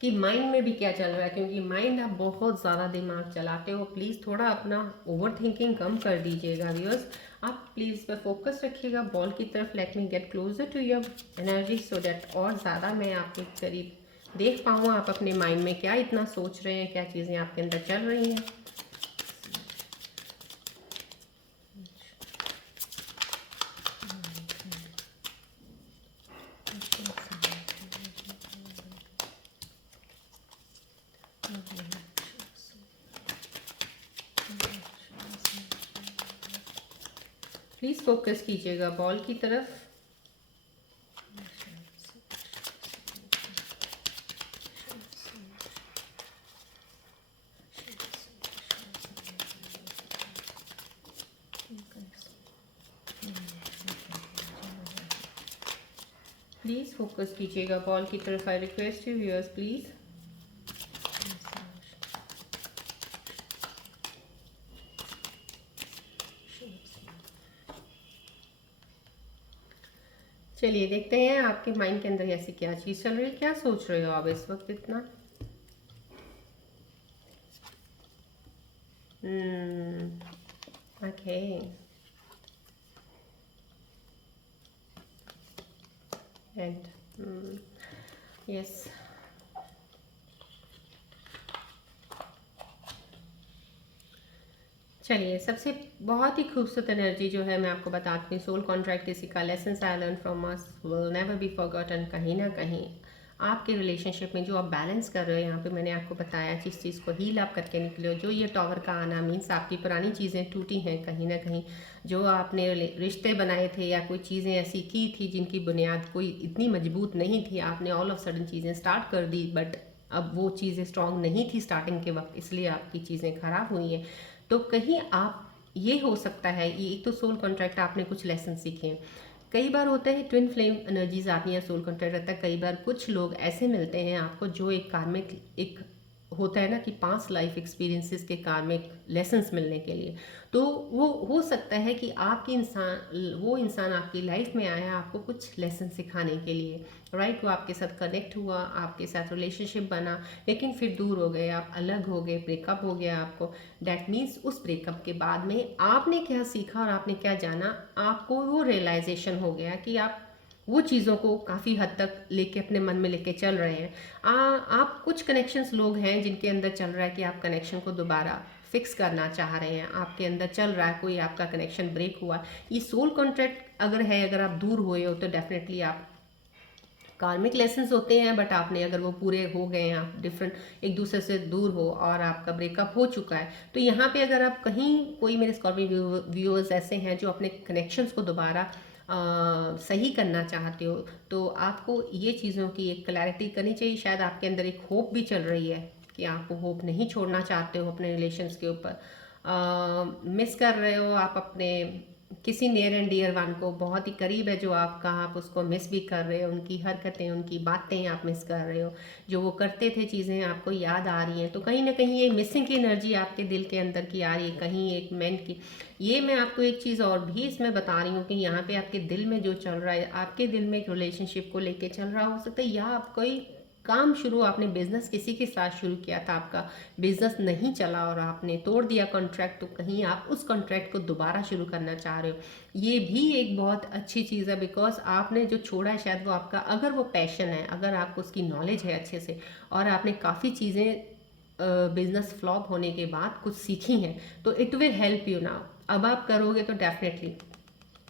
कि माइंड में भी क्या चल रहा है, क्योंकि माइंड आप बहुत ज़्यादा दिमाग चलाते हो। प्लीज़ थोड़ा अपना ओवर थिंकिंग कम कर दीजिएगा व्यूअर्स। आप प्लीज़ इस पर फोकस रखिएगा बॉल की तरफ। Let me get closer to your energy so that और ज़्यादा मैं आपके करीब देख पाऊँ आप अपने माइंड में क्या इतना सोच रहे हैं, क्या चीज़ें आपके अंदर चल रही हैं। प्लीज़ फोकस कीजिएगा बॉल की तरफ। प्लीज़ फोकस कीजिएगा बॉल की तरफ। I request you viewers please. चलिए देखते हैं आपके माइंड के अंदर ऐसी क्या चीज़ चल रही है, क्या सोच रहे हो आप इस वक्त इतना। ओके, एंड यस, चलिए सबसे बहुत ही खूबसूरत एनर्जी जो है मैं आपको बताती हूँ। सोल कॉन्ट्रैक्ट किसी का, lessons I learn from us will never be forgotten. कहीं ना कहीं आपके रिलेशनशिप में जो आप बैलेंस कर रहे हो, यहाँ पे मैंने आपको बताया जिस चीज़ को हील आप करके निकले हो, जो ये टॉवर का आना मीन्स आपकी पुरानी चीज़ें टूटी हैं कहीं ना कहीं। जो आपने रिश्ते बनाए थे या कोई चीज़ें ऐसी की थी जिनकी बुनियाद कोई इतनी मजबूत नहीं थी, आपने ऑल ऑफ सडन चीज़ें स्टार्ट कर दी, बट अब वो चीज़ें स्ट्रांग नहीं थी स्टार्टिंग के वक्त, इसलिए आपकी चीज़ें खराब हुई हैं। तो कहीं आप, ये हो सकता है ये एक तो सोल कॉन्ट्रैक्ट आपने कुछ लेसन सीखे हैं। कई बार होता है ट्विन फ्लेम एनर्जीज आती हैं, सोल कॉन्ट्रैक्ट रहता है। कई बार कुछ लोग ऐसे मिलते हैं आपको जो एक कार्मिक, एक होता है ना कि 5 लाइफ एक्सपीरियंसेस के कार्मिक लेसन्स मिलने के लिए, तो वो हो सकता है कि आपकी वो इंसान आपकी लाइफ में आया आपको कुछ लेसन सिखाने के लिए, राइट। वो आपके साथ कनेक्ट हुआ, आपके साथ रिलेशनशिप बना, लेकिन फिर दूर हो गए, आप अलग हो गए, ब्रेकअप हो गया आपको। डैट मीन्स उस ब्रेकअप के बाद में आपने क्या सीखा और आपने क्या जाना, आपको वो रियलाइजेशन हो गया कि आप वो चीज़ों को काफ़ी हद तक लेके अपने मन में लेके चल रहे हैं। आप कुछ कनेक्शंस लोग हैं जिनके अंदर चल रहा है कि आप कनेक्शन को दोबारा फिक्स करना चाह रहे हैं, आपके अंदर चल रहा है कोई आपका कनेक्शन ब्रेक हुआ। ये सोल कॉन्ट्रैक्ट अगर है, अगर आप दूर हुए हो तो डेफिनेटली आप कार्मिक लेसन्स होते हैं, बट आपने अगर वो पूरे हो गए हैं, आप डिफरेंट एक दूसरे से दूर हो और आपका ब्रेकअप हो चुका है, तो यहाँ पे अगर आप कहीं कोई मेरे स्कॉर्पियो व्यूअर्स ऐसे हैं जो अपने कनेक्शंस को दोबारा सही करना चाहते हो, तो आपको ये चीज़ों की एक क्लैरिटी करनी चाहिए। शायद आपके अंदर एक होप भी चल रही है कि आप वो होप नहीं छोड़ना चाहते हो अपने रिलेशंस के ऊपर, मिस कर रहे हो आप अपने किसी नियर एंड डियर वन को, बहुत ही करीब है जो आपका, आप उसको मिस भी कर रहे हो, उनकी हरकतें, उनकी बातें आप मिस कर रहे हो, जो वो करते थे चीज़ें आपको याद आ रही हैं। तो कहीं ना कहीं ये मिसिंग की एनर्जी आपके दिल के अंदर की आ रही है, कहीं एक मेंट की। ये मैं आपको एक चीज़ और भी इसमें बता रही हूँ कि यहाँ पे आपके दिल में जो चल रहा है, आपके दिल में एक रिलेशनशिप को लेके चल रहा हो सकता है, या आप कोई काम शुरू, आपने बिजनेस किसी के साथ शुरू किया था, आपका बिजनेस नहीं चला और आपने तोड़ दिया कॉन्ट्रैक्ट, तो कहीं आप उस कॉन्ट्रैक्ट को दोबारा शुरू करना चाह रहे हो। ये भी एक बहुत अच्छी चीज़ है, बिकॉज आपने जो छोड़ा है शायद वो आपका, अगर वो पैशन है, अगर आपको उसकी नॉलेज है अच्छे से और आपने काफ़ी चीज़ें बिजनेस फ्लॉप होने के बाद कुछ सीखी हैं, तो it will help you now. अब आप करोगे तो डेफिनेटली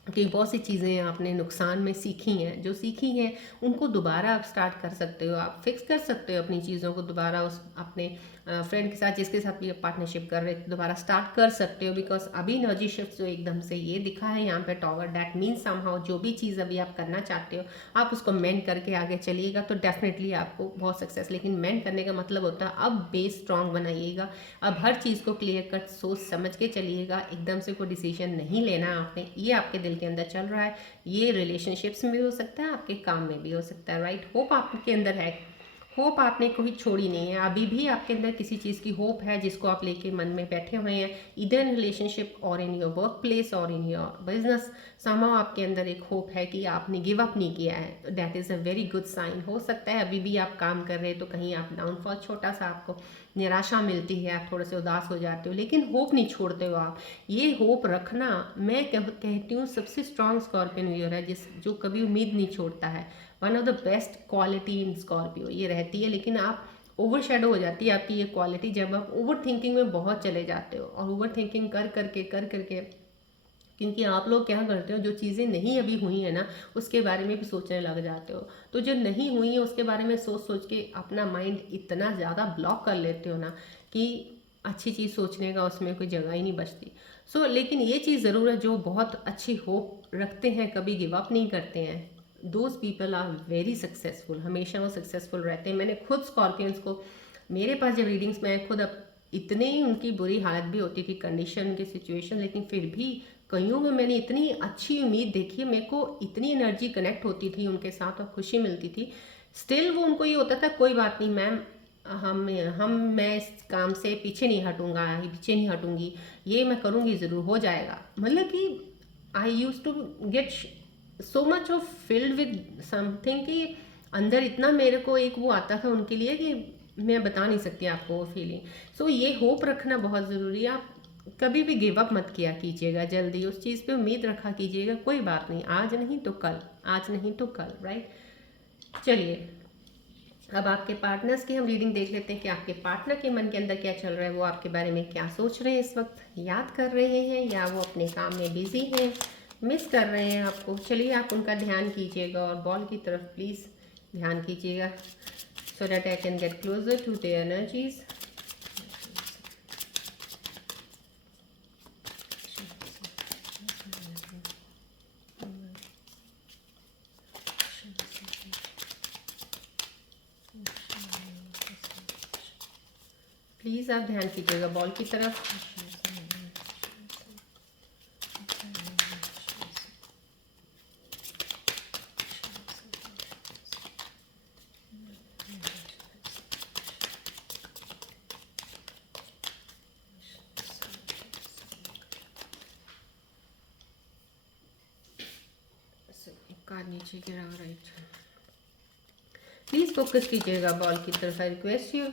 कि बहुत सी चीज़ें आपने नुकसान में सीखी हैं, जो सीखी हैं उनको दोबारा आप स्टार्ट कर सकते हो, आप फिक्स कर सकते हो अपनी चीज़ों को दोबारा, उस अपने फ्रेंड के साथ जिसके साथ भी आप पार्टनरशिप कर रहे थे दोबारा स्टार्ट कर सकते हो। बिकॉज अभी एनर्जी शिफ्ट जो एकदम से ये दिखा है यहाँ पे टॉवर, डैट मीन्स समहाउ जो भी चीज़ अभी आप करना चाहते हो आप उसको मेंट करके आगे चलिएगा तो डेफिनेटली आपको बहुत सक्सेस। लेकिन मेंट करने का मतलब होता है अब बेस स्ट्रांग बनाइएगा, अब हर चीज़ को क्लियर कट सोच समझ के चलिएगा, एकदम से कोई डिसीजन नहीं लेना है आपने। ये आपके दिल के अंदर चल रहा है, ये रिलेशनशिप्स में भी हो सकता है, आपके काम में भी हो सकता है, राइट। होप आपके अंदर है, होप आपने कोई छोड़ी नहीं है, अभी भी आपके अंदर किसी चीज़ की होप है जिसको आप लेके मन में बैठे हुए हैं, इधर इन रिलेशनशिप और इन योर वर्क प्लेस और इन योर बिजनेस। समाओ आपके अंदर एक होप है कि आपने गिव अप नहीं किया है, that is a very good sign. हो सकता है अभी भी आप काम कर रहे हैं तो कहीं आप डाउनफॉल, छोटा सा आपको निराशा मिलती है, आप थोड़े से उदास हो जाते हो, लेकिन होप नहीं छोड़ते हो आप। ये होप रखना मैं कहती हूँ सबसे स्ट्रॉन्ग स्कॉर्पियन व्यूअर है, जो कभी उम्मीद नहीं छोड़ता है। One of the best quality in Scorpio ये रहती है, लेकिन आप ओवर शेडो हो जाती है आपकी ये क्वालिटी जब आप ओवर थिंकिंग में बहुत चले जाते हो, और ओवर थिंकिंग कर करके क्योंकि आप लोग क्या करते हो, जो चीज़ें नहीं अभी हुई है ना उसके बारे में भी सोचने लग जाते हो, तो जो नहीं हुई है उसके बारे में सोच सोच के अपना माइंड इतना ज़्यादा ब्लॉक कर लेते हो ना कि अच्छी चीज़ सोचने का उसमें कोई जगह ही नहीं बचती। लेकिन ये चीज़ ज़रूर है, जो बहुत अच्छी होप रखते हैं, कभी गिव अप नहीं करते हैं, those people are very successful, हमेशा वो सक्सेसफुल रहते हैं। मैंने खुद स्कॉर्पियंस को, मेरे पास जब रीडिंग्स में आए खुद, अब इतनी उनकी बुरी हालत भी होती थी, कंडीशन की सिचुएशन, लेकिन फिर भी कईयों में मैंने इतनी अच्छी उम्मीद देखी है, मेरे को इतनी एनर्जी कनेक्ट होती थी उनके साथ और खुशी मिलती थी। स्टिल वो उनको ये होता था कोई बात नहीं मैम, हम मैं इस काम से पीछे नहीं हटूंगा, पीछे नहीं हटूंगी, ये मैं करूँगी, ज़रूर हो जाएगा। मतलब कि I use to get so much of filled with something कि अंदर इतना मेरे को एक वो आता था उनके लिए कि मैं बता नहीं सकती आपको वो फीलिंग। ये होप रखना बहुत ज़रूरी है। आप कभी भी गिव अप मत किया कीजिएगा, जल्दी उस चीज़ पे उम्मीद रखा कीजिएगा, कोई बात नहीं, आज नहीं तो कल, आज नहीं तो कल, राइट। चलिए अब आपके पार्टनर्स की हम रीडिंग देख लेते हैं कि आपके पार्टनर के मन के अंदर क्या चल रहा है, वो आपके बारे में क्या सोच रहे हैं, इस वक्त याद कर रहे हैं या वो अपने काम में बिजी हैं, मिस कर रहे हैं आपको। चलिए आप उनका ध्यान कीजिएगा और बॉल की तरफ प्लीज़ ध्यान कीजिएगा, so that I can get closer to their energies. Please आप ध्यान कीजिएगा बॉल की तरफ। कार्ड नीचे गिरा, राइट। प्लीज़ फोकस कीजिएगा बॉल की तरफ, आई रिक्वेस्ट यू।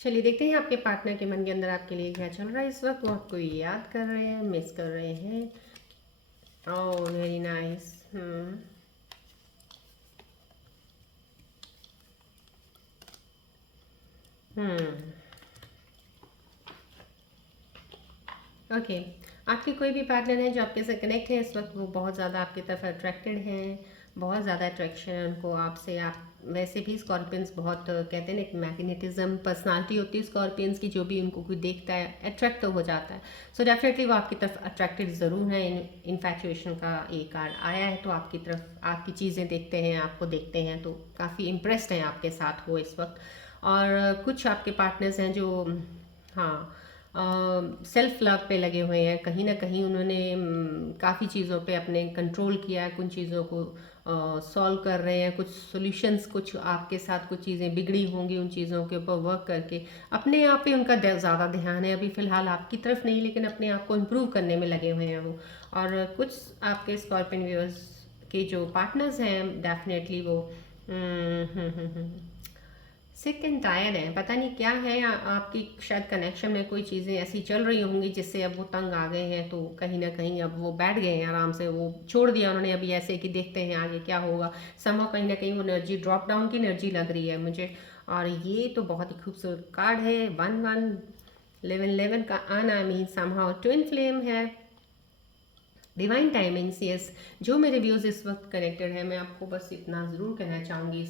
चलिए देखते हैं आपके पार्टनर के मन के अंदर आपके लिए क्या चल रहा है इस वक्त। वो आपको याद कर रहे हैं, मिस कर रहे हैं। Oh very nice. ओके, आपके कोई भी पार्टनर है जो आपके साथ कनेक्ट है इस वक्त, वो बहुत ज़्यादा आपकी तरफ अट्रैक्टेड हैं, बहुत ज़्यादा अट्रैक्शन है उनको आपसे। आप वैसे भी स्कॉर्पियंस बहुत कहते हैं ना, एक मैग्नेटिज्म पर्सनालिटी होती है स्कॉर्पियंस की, जो भी उनको कोई देखता है अट्रैक्ट तो हो जाता है। सो डेफिनेटली वो आपकी तरफ अट्रैक्टेड ज़रूर है। इन्फैचुएशन का एक कार्ड आया है, तो आपकी तरफ आपकी चीज़ें देखते हैं, आपको देखते हैं तो काफ़ी इम्प्रेस्ड हैं आपके साथ वो इस वक्त। और कुछ आपके पार्टनर्स हैं जो हाँ सेल्फ लव पे लगे हुए हैं। कहीं ना कहीं उन्होंने काफ़ी चीज़ों पे अपने कंट्रोल किया है, कुछ चीज़ों को सॉल्व कर रहे हैं, कुछ सॉल्यूशंस, कुछ आपके साथ कुछ चीज़ें बिगड़ी होंगी, उन चीज़ों के ऊपर वर्क करके अपने आप पे उनका ज़्यादा ध्यान है अभी फ़िलहाल आपकी तरफ नहीं, लेकिन अपने आप को इम्प्रूव करने में लगे हुए हैं वो। और कुछ आपके स्कॉर्पियन व्यूअर्स के जो पार्टनर्स हैं डेफिनेटली वो सिक एंड टायर्ड है, पता नहीं क्या है। आपकी शायद कनेक्शन में कोई चीज़ें ऐसी चल रही होंगी जिससे अब वो तंग आ गए हैं, तो कहीं ना कहीं अब वो बैठ गए हैं आराम से, वो छोड़ दिया उन्होंने अभी ऐसे कि देखते हैं आगे क्या होगा। समहाउ कहीं ना कहीं वो एनर्जी ड्रॉप डाउन की एनर्जी लग रही है मुझे। और ये तो बहुत ही खूबसूरत कार्ड है, 1111 का आना मीन समहाउ ट्विन फ्लेम है, डिवाइन टाइमिंग्स। यस, जो मेरे व्यूज़ इस वक्त कनेक्टेड है, मैं आपको बस इतना ज़रूर कहना चाहूँगी,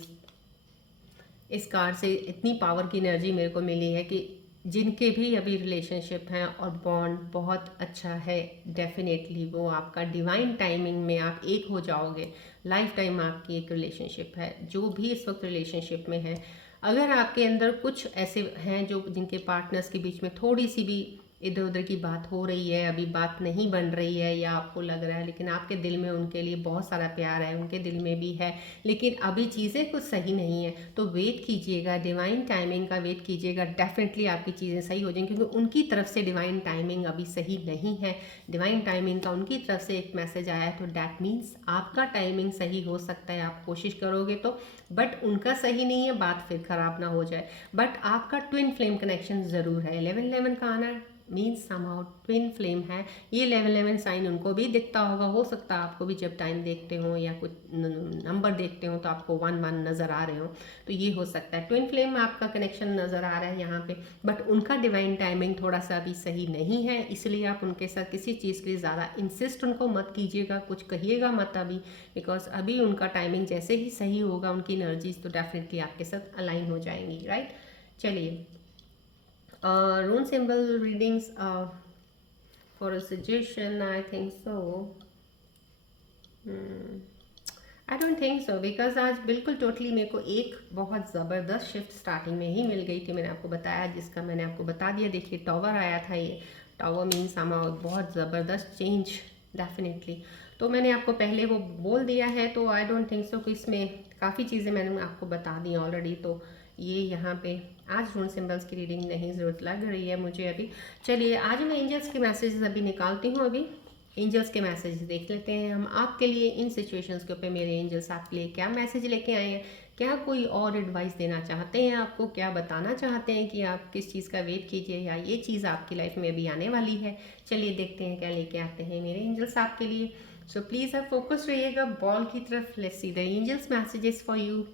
इस कार्ड से इतनी पावर की एनर्जी मेरे को मिली है कि जिनके भी अभी रिलेशनशिप हैं और बॉन्ड बहुत अच्छा है, डेफिनेटली वो आपका डिवाइन टाइमिंग में आप एक हो जाओगे। लाइफ टाइम आपकी एक रिलेशनशिप है, जो भी इस वक्त रिलेशनशिप में है। अगर आपके अंदर कुछ ऐसे हैं जो जिनके पार्टनर्स के बीच में थोड़ी सी भी इधर उधर की बात हो रही है, अभी बात नहीं बन रही है, या आपको लग रहा है, लेकिन आपके दिल में उनके लिए बहुत सारा प्यार है, उनके दिल में भी है, लेकिन अभी चीज़ें कुछ सही नहीं है, तो वेट कीजिएगा, डिवाइन टाइमिंग का वेट कीजिएगा। डेफिनेटली आपकी चीज़ें सही हो जाएंगी, क्योंकि उनकी तरफ से डिवाइन टाइमिंग अभी सही नहीं है। डिवाइन टाइमिंग का उनकी तरफ से एक मैसेज आया है, तो डैट मीन्स आपका टाइमिंग सही हो सकता है, आप कोशिश करोगे तो। बट उनका सही नहीं है, बात फिर ख़राब ना हो जाए। बट आपका ट्विन फ्लेम कनेक्शन ज़रूर है। 1111 का आना मीन्स समहाउ ट्विन फ्लेम है। ये 1111 साइन उनको भी दिखता होगा, हो सकता है आपको भी जब टाइम देखते हो या कुछ नंबर देखते हो तो आपको 11 नज़र आ रहे हो, तो ये हो सकता है ट्विन फ्लेम में आपका कनेक्शन नज़र आ रहा है यहाँ पे। बट उनका डिवाइन टाइमिंग थोड़ा सा अभी सही नहीं है, इसलिए आप उनके साथ किसी चीज़ के लिए ज़्यादा इंसिस्ट उनको मत कीजिएगा, कुछ कहिएगा मत अभी, बिकॉज अभी उनका टाइमिंग जैसे ही सही होगा, उनकी एनर्जीज तो डेफिनेटली आपके साथ अलाइन हो जाएंगी, राइट। चलिए, rune symbol readings for a suggestion, I think so. I don't think so, because आज बिल्कुल टोटली मेरे को एक बहुत ज़बरदस्त शिफ्ट स्टार्टिंग में ही मिल गई थी, मैंने आपको बताया, जिसका मैंने आपको बता दिया। देखिए टॉवर आया था, ये टॉवर मीन्स हमारा बहुत ज़बरदस्त चेंज डेफिनेटली। तो मैंने आपको पहले वो बोल दिया है, तो आई डोंट थिंक सो कि इसमें काफ़ी चीज़ें मैंने आपको बता दी ऑलरेडी। तो ये यहाँ पे आज रून सिंबल्स की रीडिंग नहीं ज़रूरत लग रही है मुझे अभी। चलिए आज मैं एंजल्स के मैसेजेस अभी निकालती हूँ। अभी एंजल्स के मैसेज देख लेते हैं हम आपके लिए। इन सिचुएशंस के ऊपर मेरे एंजल्स आपके लिए क्या मैसेज लेके आए हैं, क्या कोई और एडवाइस देना चाहते हैं आपको, क्या बताना चाहते हैं कि आप किस चीज़ का वेट कीजिए, या ये चीज़ आपकी लाइफ में अभी आने वाली है। चलिए देखते हैं क्या लेके आते हैं मेरे एंजल्स आपके लिए। सो प्लीज़ आप फोकस रहिएगा बॉल की तरफ। Let's see the angels messages for you.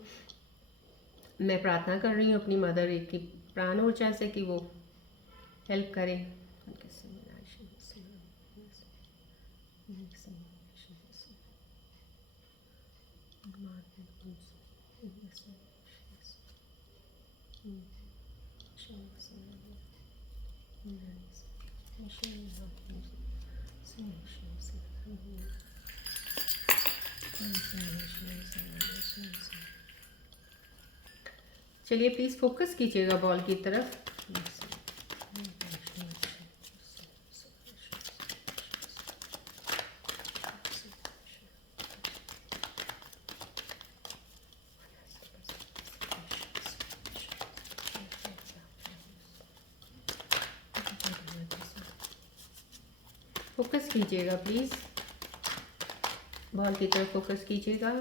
मैं प्रार्थना कर रही हूँ अपनी मदर की प्राण ऊर्जा से कि वो हेल्प करें। चलिए प्लीज़ फोकस कीजिएगा बॉल की तरफ। फोकस कीजिएगा प्लीज़, बॉल की तरफ फोकस कीजिएगा।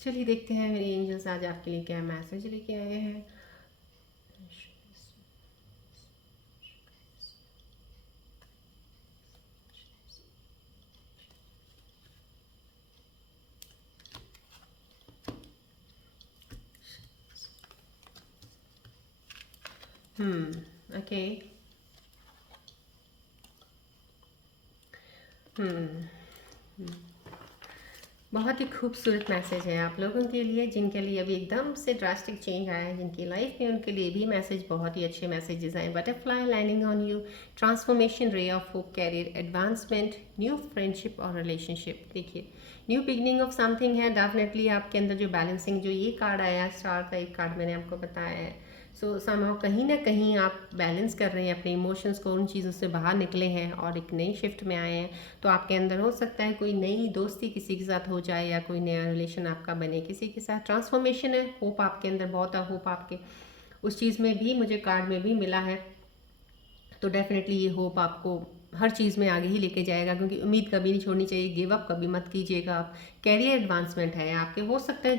चलिए देखते हैं मेरे एंजल्स आज आपके लिए क्या मैसेज लेके आए हैं। ओके। बहुत ही खूबसूरत मैसेज है आप लोगों के लिए, जिनके लिए अभी एकदम से ड्रास्टिक चेंज आया है, जिनकी लाइफ में, उनके लिए भी मैसेज, बहुत ही अच्छे मैसेजेस आए। Butterfly landing on you, transformation, ray of hope, career advancement, new friendship और रिलेशनशिप। देखिए न्यू बिगनिंग ऑफ समथिंग है डेफिनेटली आपके अंदर। जो बैलेंसिंग, जो ये कार्ड आया, स्टार का एक कार्ड मैंने आपको बताया है। सो समहाउ कहीं ना कहीं आप बैलेंस कर रहे हैं अपने इमोशंस को, उन चीज़ों से बाहर निकले हैं और एक नई शिफ्ट में आए हैं। तो आपके अंदर हो सकता है कोई नई दोस्ती किसी के साथ हो जाए, या कोई नया रिलेशन आपका बने किसी के साथ। ट्रांसफॉर्मेशन है, होप आपके अंदर बहुत है, होप आपके उस चीज़ में भी मुझे कार्ड में भी मिला है। तो डेफिनेटली ये होप आपको हर चीज़ में आगे ही लेके जाएगा, क्योंकि उम्मीद कभी नहीं छोड़नी चाहिए, गिव अप कभी मत कीजिएगा आप। कैरियर एडवांसमेंट है आपके, हो सकता है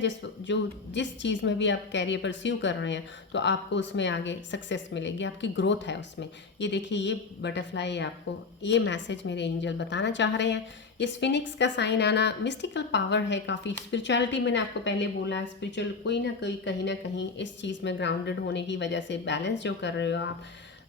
जिस चीज़ में भी आप कैरियर परस्यू कर रहे हैं, तो आपको उसमें आगे सक्सेस मिलेगी, आपकी ग्रोथ है उसमें। ये देखिए, ये बटरफ्लाई आपको ये मैसेज मेरे एंजल बताना चाह रहे हैं। इस फिनिक्स का साइन आना मिस्टिकल पावर है, काफ़ी स्पिरिचुअलिटी, मैंने आपको पहले बोला, स्पिरिचुअल कोई ना कोई कहीं ना कहीं इस चीज़ में ग्राउंडेड होने की वजह से बैलेंस जो कर रहे हो आप,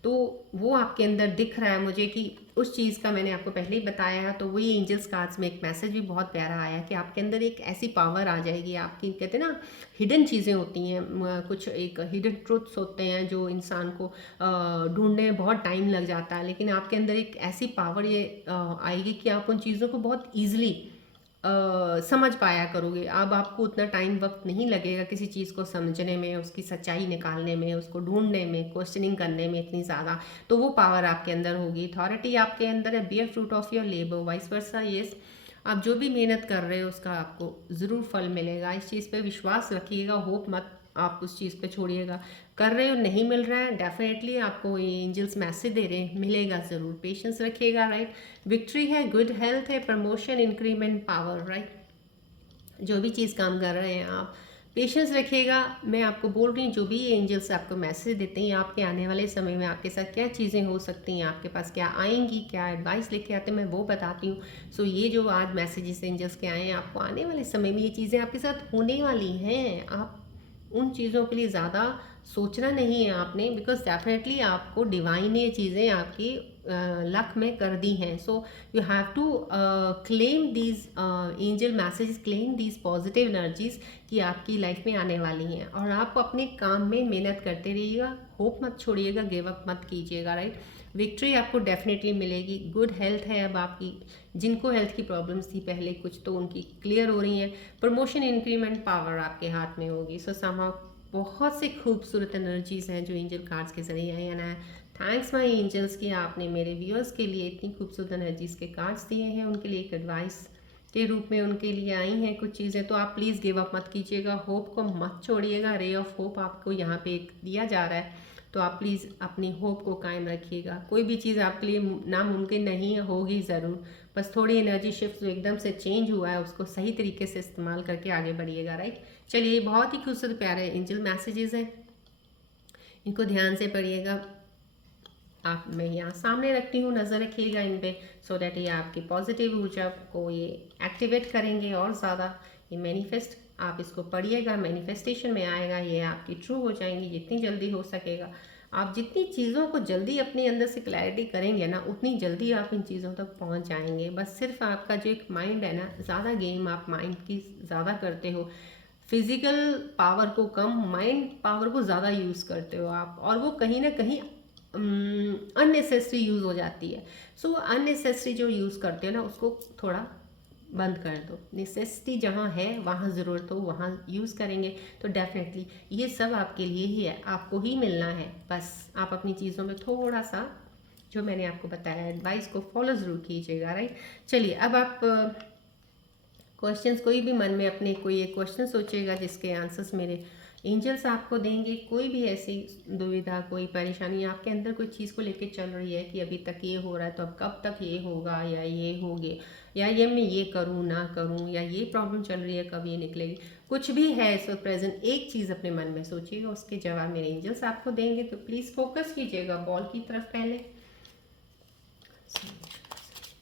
तो वो आपके अंदर दिख रहा है मुझे कि उस चीज़ का मैंने आपको पहले ही बताया है। तो वही एंजल्स कार्ड्स में एक मैसेज भी बहुत प्यारा आया कि आपके अंदर एक ऐसी पावर आ जाएगी, आपकी कहते हैं ना हिडन चीज़ें होती हैं, कुछ एक हिडन ट्रुथ्स होते हैं जो इंसान को ढूंढने में बहुत टाइम लग जाता है, लेकिन आपके अंदर एक ऐसी पावर ये आएगी कि आप उन चीज़ों को बहुत ईजिली समझ पाया करोगे। अब आपको उतना टाइम वक्त नहीं लगेगा किसी चीज़ को समझने में, उसकी सच्चाई निकालने में, उसको ढूंढने में, क्वेश्चनिंग करने में इतनी ज़्यादा। तो वो पावर आपके अंदर होगी, अथॉरिटी आपके अंदर है, be a fruit of your labour, vice versa. Yes, आप जो भी मेहनत कर रहे हो उसका आपको ज़रूर फल मिलेगा। इस चीज़ पे विश्वास रखिएगा, होप मत आप उस चीज़ पे छोड़िएगा। कर रहे हो नहीं मिल रहा है, डेफिनेटली आपको ये एंजल्स मैसेज दे रहे हैं, मिलेगा ज़रूर, पेशेंस रखिएगा। राइट, विक्ट्री है, गुड हेल्थ है, प्रमोशन, इंक्रीमेंट, पावर। राइट, जो भी चीज़ काम कर रहे हैं आप, पेशेंस रखिएगा। मैं आपको बोल रही हूँ, जो भी एंजल्स आपको मैसेज देते हैं, आपके आने वाले समय में आपके साथ क्या चीज़ें हो सकती हैं, आपके पास क्या आएंगी, क्या एडवाइस लेके आते हैं, मैं वो बताती हूँ। सो ये जो आज मैसेजेस एंजल्स के आए हैं, आपको आने वाले समय में ये चीज़ें आपके साथ होने वाली हैं। आप उन चीज़ों के लिए ज़्यादा सोचना नहीं है आपने, बिकॉज डेफिनेटली आपको डिवाइन ये चीज़ें आपकी लक में कर दी हैं। So you have to claim these angel message, claim these positive energies कि आपकी लाइफ में आने वाली हैं। और आप अपने काम में मेहनत करते रहिएगा, होप मत छोड़िएगा, गिव अप मत कीजिएगा। राइट, विक्ट्री आपको डेफिनेटली मिलेगी। गुड हेल्थ है अब आपकी, जिनको हेल्थ की प्रॉब्लम्स थी पहले कुछ, तो उनकी क्लियर हो रही हैं। प्रमोशन, इंक्रीमेंट, पावर आपके हाथ में होगी। सो समहाउ बहुत से खूबसूरत एनर्जीज हैं जो एंजल कार्ड्स के जरिए आए हैं। थैंक्स माय एंजल्स कि आपने मेरे व्यूअर्स के लिए इतनी खूबसूरत एनर्जीज के कार्ड्स दिए हैं, उनके लिए एक एडवाइस के रूप में उनके लिए आई हैं कुछ चीज़ें। तो आप प्लीज़ गिव अप मत कीजिएगा, होप को मत छोड़िएगा। रे ऑफ होप आपको यहाँ पे एक दिया जा रहा है, तो आप प्लीज़ अपनी होप को कायम रखिएगा। कोई भी चीज़ आपके लिए नामुमकिन नहीं है, होगी ज़रूर। बस थोड़ी एनर्जी शिफ्ट जो एकदम से चेंज हुआ है, उसको सही तरीके से इस्तेमाल करके आगे बढ़िएगा। राइट, चलिए, बहुत ही खूबसूरत प्यारे एंजल मैसेजेस हैं, इनको ध्यान से पढ़िएगा। आप मैं यहाँ सामने रखती हूँ, नज़र रखिएगा इन पे, सो दैट ये आपकी पॉजिटिव ऊर्जा को ये एक्टिवेट करेंगे और ज़्यादा। ये मैनिफेस्ट आप इसको पढ़िएगा, मैनिफेस्टेशन में आएगा, ये आपकी ट्रू हो जाएंगी जितनी जल्दी हो सकेगा। आप जितनी चीज़ों को जल्दी अपने अंदर से क्लैरिटी करेंगे ना, उतनी जल्दी आप इन चीज़ों तक पहुंच जाएंगे। बस सिर्फ आपका जो एक माइंड है ना, ज़्यादा गेम आप माइंड की ज़्यादा करते हो, फिजिकल पावर को कम, माइंड पावर को ज़्यादा यूज़ करते हो आप, और वो कहीं ना कहीं अननेसेसरी यूज़ हो जाती है। सो अननेसेसरी जो यूज़ करते हो ना, उसको थोड़ा बंद कर दो। नेसेसिटी जहाँ है, वहाँ ज़रूरत हो वहाँ यूज़ करेंगे तो डेफिनेटली ये सब आपके लिए ही है, आपको ही मिलना है। बस आप अपनी चीज़ों में थोड़ा सा जो मैंने आपको बताया एडवाइस को फॉलो ज़रूर कीजिएगा, राइट। चलिए अब आप क्वेश्चंस कोई भी मन में अपने कोई एक क्वेश्चन सोचिएगा जिसके आंसर्स मेरे एंजल्स आपको देंगे। कोई भी ऐसी दुविधा, कोई परेशानी आपके अंदर कोई चीज़ को लेके चल रही है कि अभी तक ये हो रहा है तो अब कब तक ये होगा, या ये होगे, या ये मैं ये करूँ ना करूँ, या ये प्रॉब्लम चल रही है कब ये निकलेगी, कुछ भी है सो प्रेजेंट एक चीज़ अपने मन में सोचिएगा, उसके जवाब मेरे एंजल्स आपको देंगे। तो प्लीज़ फोकस कीजिएगा बॉल की तरफ पहले।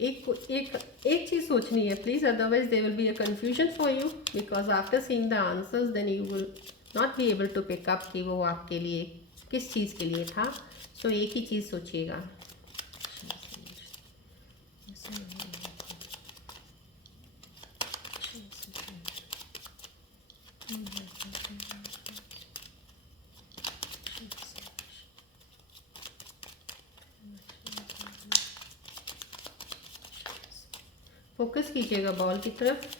एक चीज़ सोचनी है please, otherwise there will be a confusion for you, because after seeing the answers then you will not be able to pick up कि वो आपके लिए किस चीज़ के लिए था। सो एक ही चीज़ सोचिएगा। फोकस कीजिएगा बॉल की तरफ।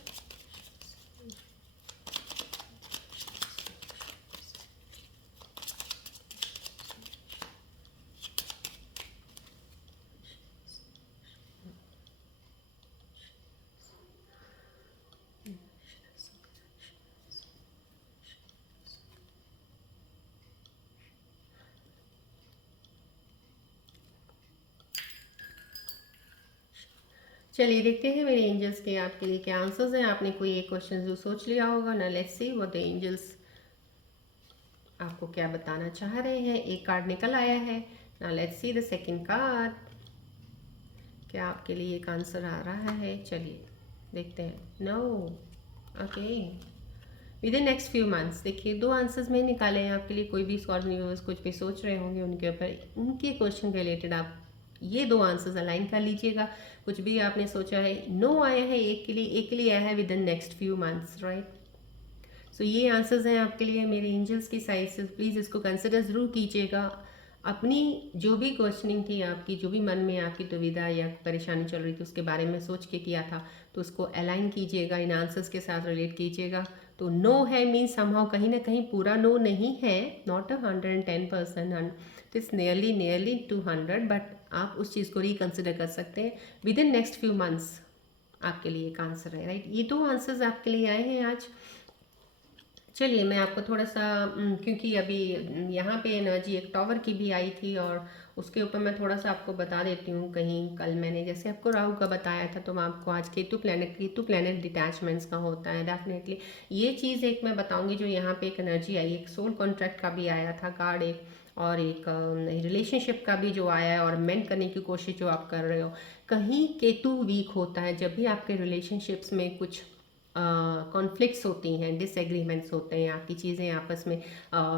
चलिए देखते हैं मेरे एंजल्स के आपके लिए क्या आंसर्स हैं। आपने कोई एक क्वेश्चन जो सोच लिया होगा ना, let's see what the angels आपको क्या बताना चाह रहे हैं। एक कार्ड निकल आया है ना, let's see the second card, क्या आपके लिए एक आंसर आ रहा है। चलिए देखते हैं। No, okay, within next few months. देखिए दो आंसर्स में निकाले हैं आपके लिए। कोई भी स्कॉर्पियो कुछ भी सोच रहे होंगे उनके ऊपर, उनके क्वेश्चन रिलेटेड आप ये दो आंसर्स अलाइन कर लीजिएगा। कुछ भी आपने सोचा है, नो आया है एक के लिए, एक के लिए आया है within next few months, right. So ये आंसर्स हैं आपके लिए मेरे एंजल्स की साइड से। प्लीज़ इसको कंसिडर ज़रूर कीजिएगा। अपनी जो भी क्वेश्चनिंग थी आपकी, जो भी मन में आपकी दुविधा या परेशानी चल रही थी उसके बारे में सोच के किया था, तो उसको अलाइन कीजिएगा, इन आंसर्स के साथ रिलेट कीजिएगा। तो नो है मीन्स समहाउ कहीं ना कहीं पूरा नो नहीं है, नॉट 110%, इट्स नियरली 200, बट आप उस चीज़ को रिकन्सिडर कर सकते हैं। With in next few months आपके लिए एक आंसर है, राइट। ये दो आंसर्स आपके लिए आए हैं आज। चलिए मैं आपको थोड़ा सा क्योंकि अभी यहाँ पे एनर्जी एक टावर की भी आई थी, और उसके ऊपर मैं थोड़ा सा आपको बता देती हूँ। कहीं कल मैंने जैसे आपको राहु का बताया था, तो मैं आपको आज केतु प्लैनेट डिटैचमेंट्स का होता है डेफिनेटली। ये चीज़ एक मैं बताऊँगी जो यहाँ पे एक एनर्जी आई, एक सोल कॉन्ट्रैक्ट का भी आया था कार्ड एक, और एक रिलेशनशिप का भी जो आया है, और मेंट करने की कोशिश जो आप कर रहे हो। कहीं केतु वीक होता है जब भी आपके रिलेशनशिप्स में कुछ कॉन्फ्लिक्ट्स होती हैं, डिसएग्रीमेंट्स होते हैं, आपकी चीज़ें आपस में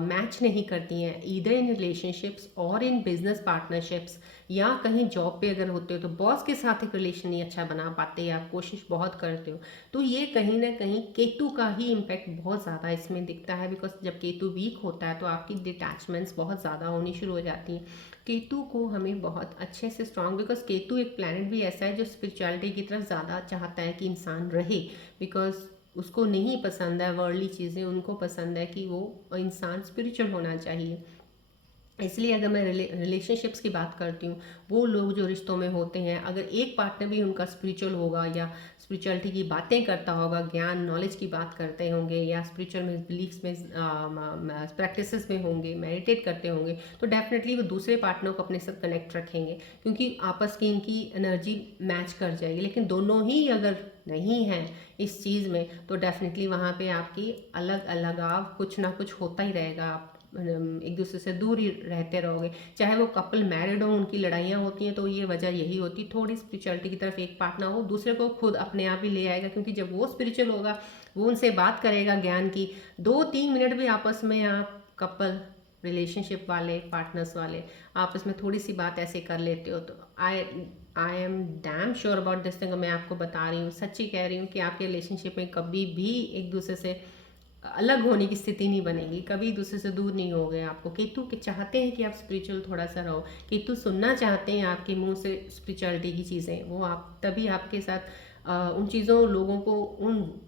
मैच नहीं करती हैं, ईदर इन रिलेशनशिप्स और इन बिजनेस पार्टनरशिप्स, या कहीं जॉब पे अगर होते हो तो बॉस के साथ एक रिलेशन नहीं अच्छा बना पाते, आप कोशिश बहुत करते हो, तो ये कहीं ना कहीं केतु का ही इम्पैक्ट बहुत ज़्यादा इसमें दिखता है। बिकॉज जब केतु वीक होता है तो आपकी डिटैचमेंट्स बहुत ज़्यादा होनी शुरू हो जाती हैं। केतु को हमें बहुत अच्छे से स्ट्रांग, बिकॉज केतु एक प्लैनेट भी ऐसा है जो स्पिरिचुअलिटी की तरफ ज़्यादा चाहता है कि इंसान रहे, बिकॉज उसको नहीं पसंद है वर्ल्डली चीज़ें, उनको पसंद है कि वो इंसान स्पिरिचुअल होना चाहिए। इसलिए अगर मैं रिलेशनशिप्स की बात करती हूँ, वो लोग जो रिश्तों में होते हैं, अगर एक पार्टनर भी उनका स्पिरिचुअल होगा, या स्पिरिचुअलिटी की बातें करता होगा, ज्ञान नॉलेज की बात करते होंगे, या स्पिरिचुअल में बिलीफ्स में प्रैक्टिसेस में होंगे, मेडिटेट करते होंगे, तो डेफिनेटली वो दूसरे पार्टनर को अपने साथ कनेक्ट रखेंगे, क्योंकि आपस की इनकी एनर्जी मैच कर जाएगी। लेकिन दोनों ही अगर नहीं है इस चीज़ में, तो डेफिनेटली वहाँ पे आपकी अलग अलगाव कुछ ना कुछ होता ही रहेगा। आप एक दूसरे से दूर ही रहते रहोगे। चाहे वो कपल मैरिड हो, उनकी लड़ाइयाँ होती हैं तो ये वजह यही होती, थोड़ी स्पिरिचुअलिटी की तरफ एक पार्टनर हो, दूसरे को खुद अपने आप ही ले आएगा, क्योंकि जब वो स्पिरिचुअल होगा, वो उनसे बात करेगा ज्ञान की, 2-3 मिनट भी आपस में आप कपल रिलेशनशिप वाले पार्टनर्स वाले आपस में थोड़ी सी बात ऐसे कर लेते हो, तो I am damn sure about this thing, मैं आपको बता रही हूँ, सच्ची कह रही हूँ कि आपके रिलेशनशिप में कभी भी एक दूसरे से अलग होने की स्थिति नहीं बनेगी, कभी एक दूसरे से दूर नहीं हो गए। आपको केतु के चाहते हैं कि आप स्पिरिचुअल थोड़ा सा रहो, केतु सुनना चाहते हैं आपके मुंह से स्पिरिचुअलिटी की चीज़ें, वो आप तभी आपके साथ उन चीज़ों लोगों को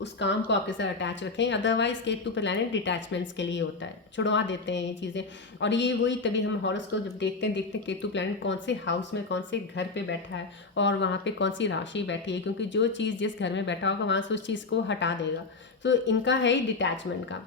उस काम को आपके साथ अटैच रखें। अदरवाइज केतु प्लैनेट डिटैचमेंट्स के लिए होता है, छुड़वा देते हैं ये चीज़ें। और ये वही तभी हम हॉरोस्कोप जब देखते हैं केतु प्लैनेट कौन से हाउस में कौन से घर पे बैठा है और वहाँ पे कौन सी राशि बैठी है, क्योंकि जो चीज़ जिस घर में बैठा होगा वहाँ से उस चीज़ को हटा देगा। तो इनका है ही डिटैचमेंट का।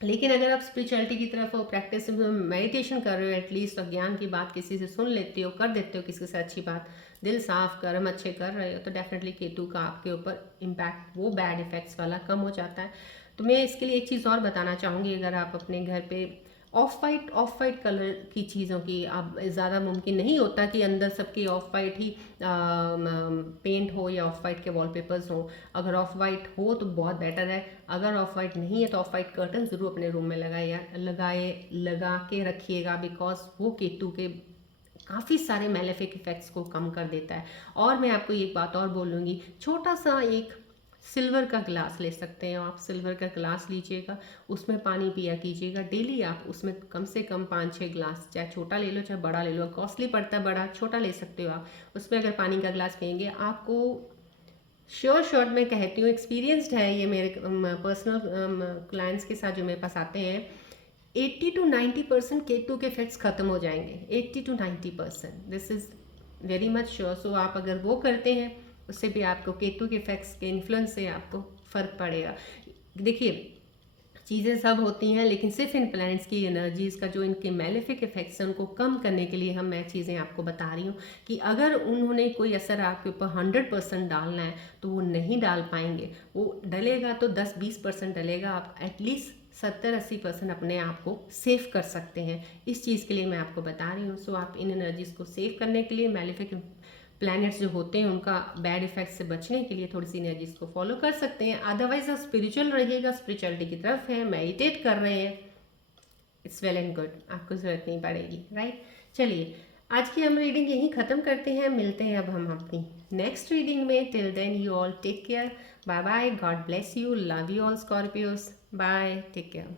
लेकिन अगर आप स्पिरिचुअलिटी की तरफ प्रैक्टिस मेडिटेशन कर रहे हो, एटलीस्ट ज्ञान की बात किसी से सुन लेते हो, कर देते हो किसी से अच्छी बात, दिल साफ कर्म अच्छे कर रहे हो, तो डेफिनेटली केतु का आपके ऊपर इम्पैक्ट वो बैड इफेक्ट्स वाला कम हो जाता है। तो मैं इसके लिए एक चीज़ और बताना चाहूँगी, अगर आप अपने घर पे ऑफ वाइट कलर की चीज़ों की, आप ज़्यादा मुमकिन नहीं होता कि अंदर सबकी ऑफ वाइट ही पेंट हो या ऑफ वाइट के वॉलपेपर्स हो। अगर ऑफ वाइट हो तो बहुत बेटर है, अगर ऑफ वाइट नहीं है तो ऑफ वाइट कर्टन ज़रूर अपने रूम में लगा के रखिएगा, बिकॉज वो केतु के काफ़ी सारे मेलेफिक इफेक्ट्स को कम कर देता है। और मैं आपको एक बात और बोलूँगी, छोटा सा एक सिल्वर का ग्लास ले सकते हैं आप, सिल्वर का ग्लास लीजिएगा, उसमें पानी पिया कीजिएगा डेली। आप उसमें कम से कम 5-6 ग्लास, चाहे छोटा ले लो चाहे बड़ा ले लो, कॉस्टली पड़ता है बड़ा, छोटा ले सकते हो आप। उसमें अगर पानी का ग्लास पियेंगे आपको श्योर मैं कहती हूँ, एक्सपीरियंस्ड है ये मेरे पर्सनल क्लाइंट्स के साथ जो मेरे पास आते हैं, 80-90% केतु के इफेक्ट्स खत्म हो जाएंगे। 80-90%, this is very much sure. So आप अगर वो करते हैं, उससे भी आपको केतु के इफेक्ट्स के इन्फ्लुएंस से आपको फ़र्क पड़ेगा। देखिए, चीज़ें सब होती हैं, लेकिन सिर्फ इन प्लैनेट्स की एनर्जीज़ का जो इनके मेलेफिक इफेक्ट्स हैं उनको कम करने के लिए मैं चीज़ें आपको बता रही हूँ कि अगर उन्होंने कोई असर आपके ऊपर 100% डालना है तो वो नहीं डाल पाएंगे। वो डलेगा तो 10-20% डलेगा, आप एटलीस्ट 70-80% अपने आप को सेव कर सकते हैं। इस चीज़ के लिए मैं आपको बता रही हूँ। सो आप इन एनर्जीज़ को सेव करने के लिए मेलेफिक प्लैनेट्स जो होते हैं उनका बैड इफेक्ट से बचने के लिए थोड़ी सी एनर्जीज को फॉलो कर सकते हैं। अदरवाइज आप स्पिरिचुअल रहिएगा, स्पिरिचुअलिटी की तरफ है, मेडिटेट कर रहे हैं, इट्स वेल एंड गुड, आपको ज़रूरत नहीं पड़ेगी, राइट। चलिए, आज की हम रीडिंग यहीं ख़त्म करते हैं, मिलते हैं अब हम अपनी नेक्स्ट रीडिंग में। Till then you all take care, bye bye, God bless you, love you all Scorpios, bye, take care.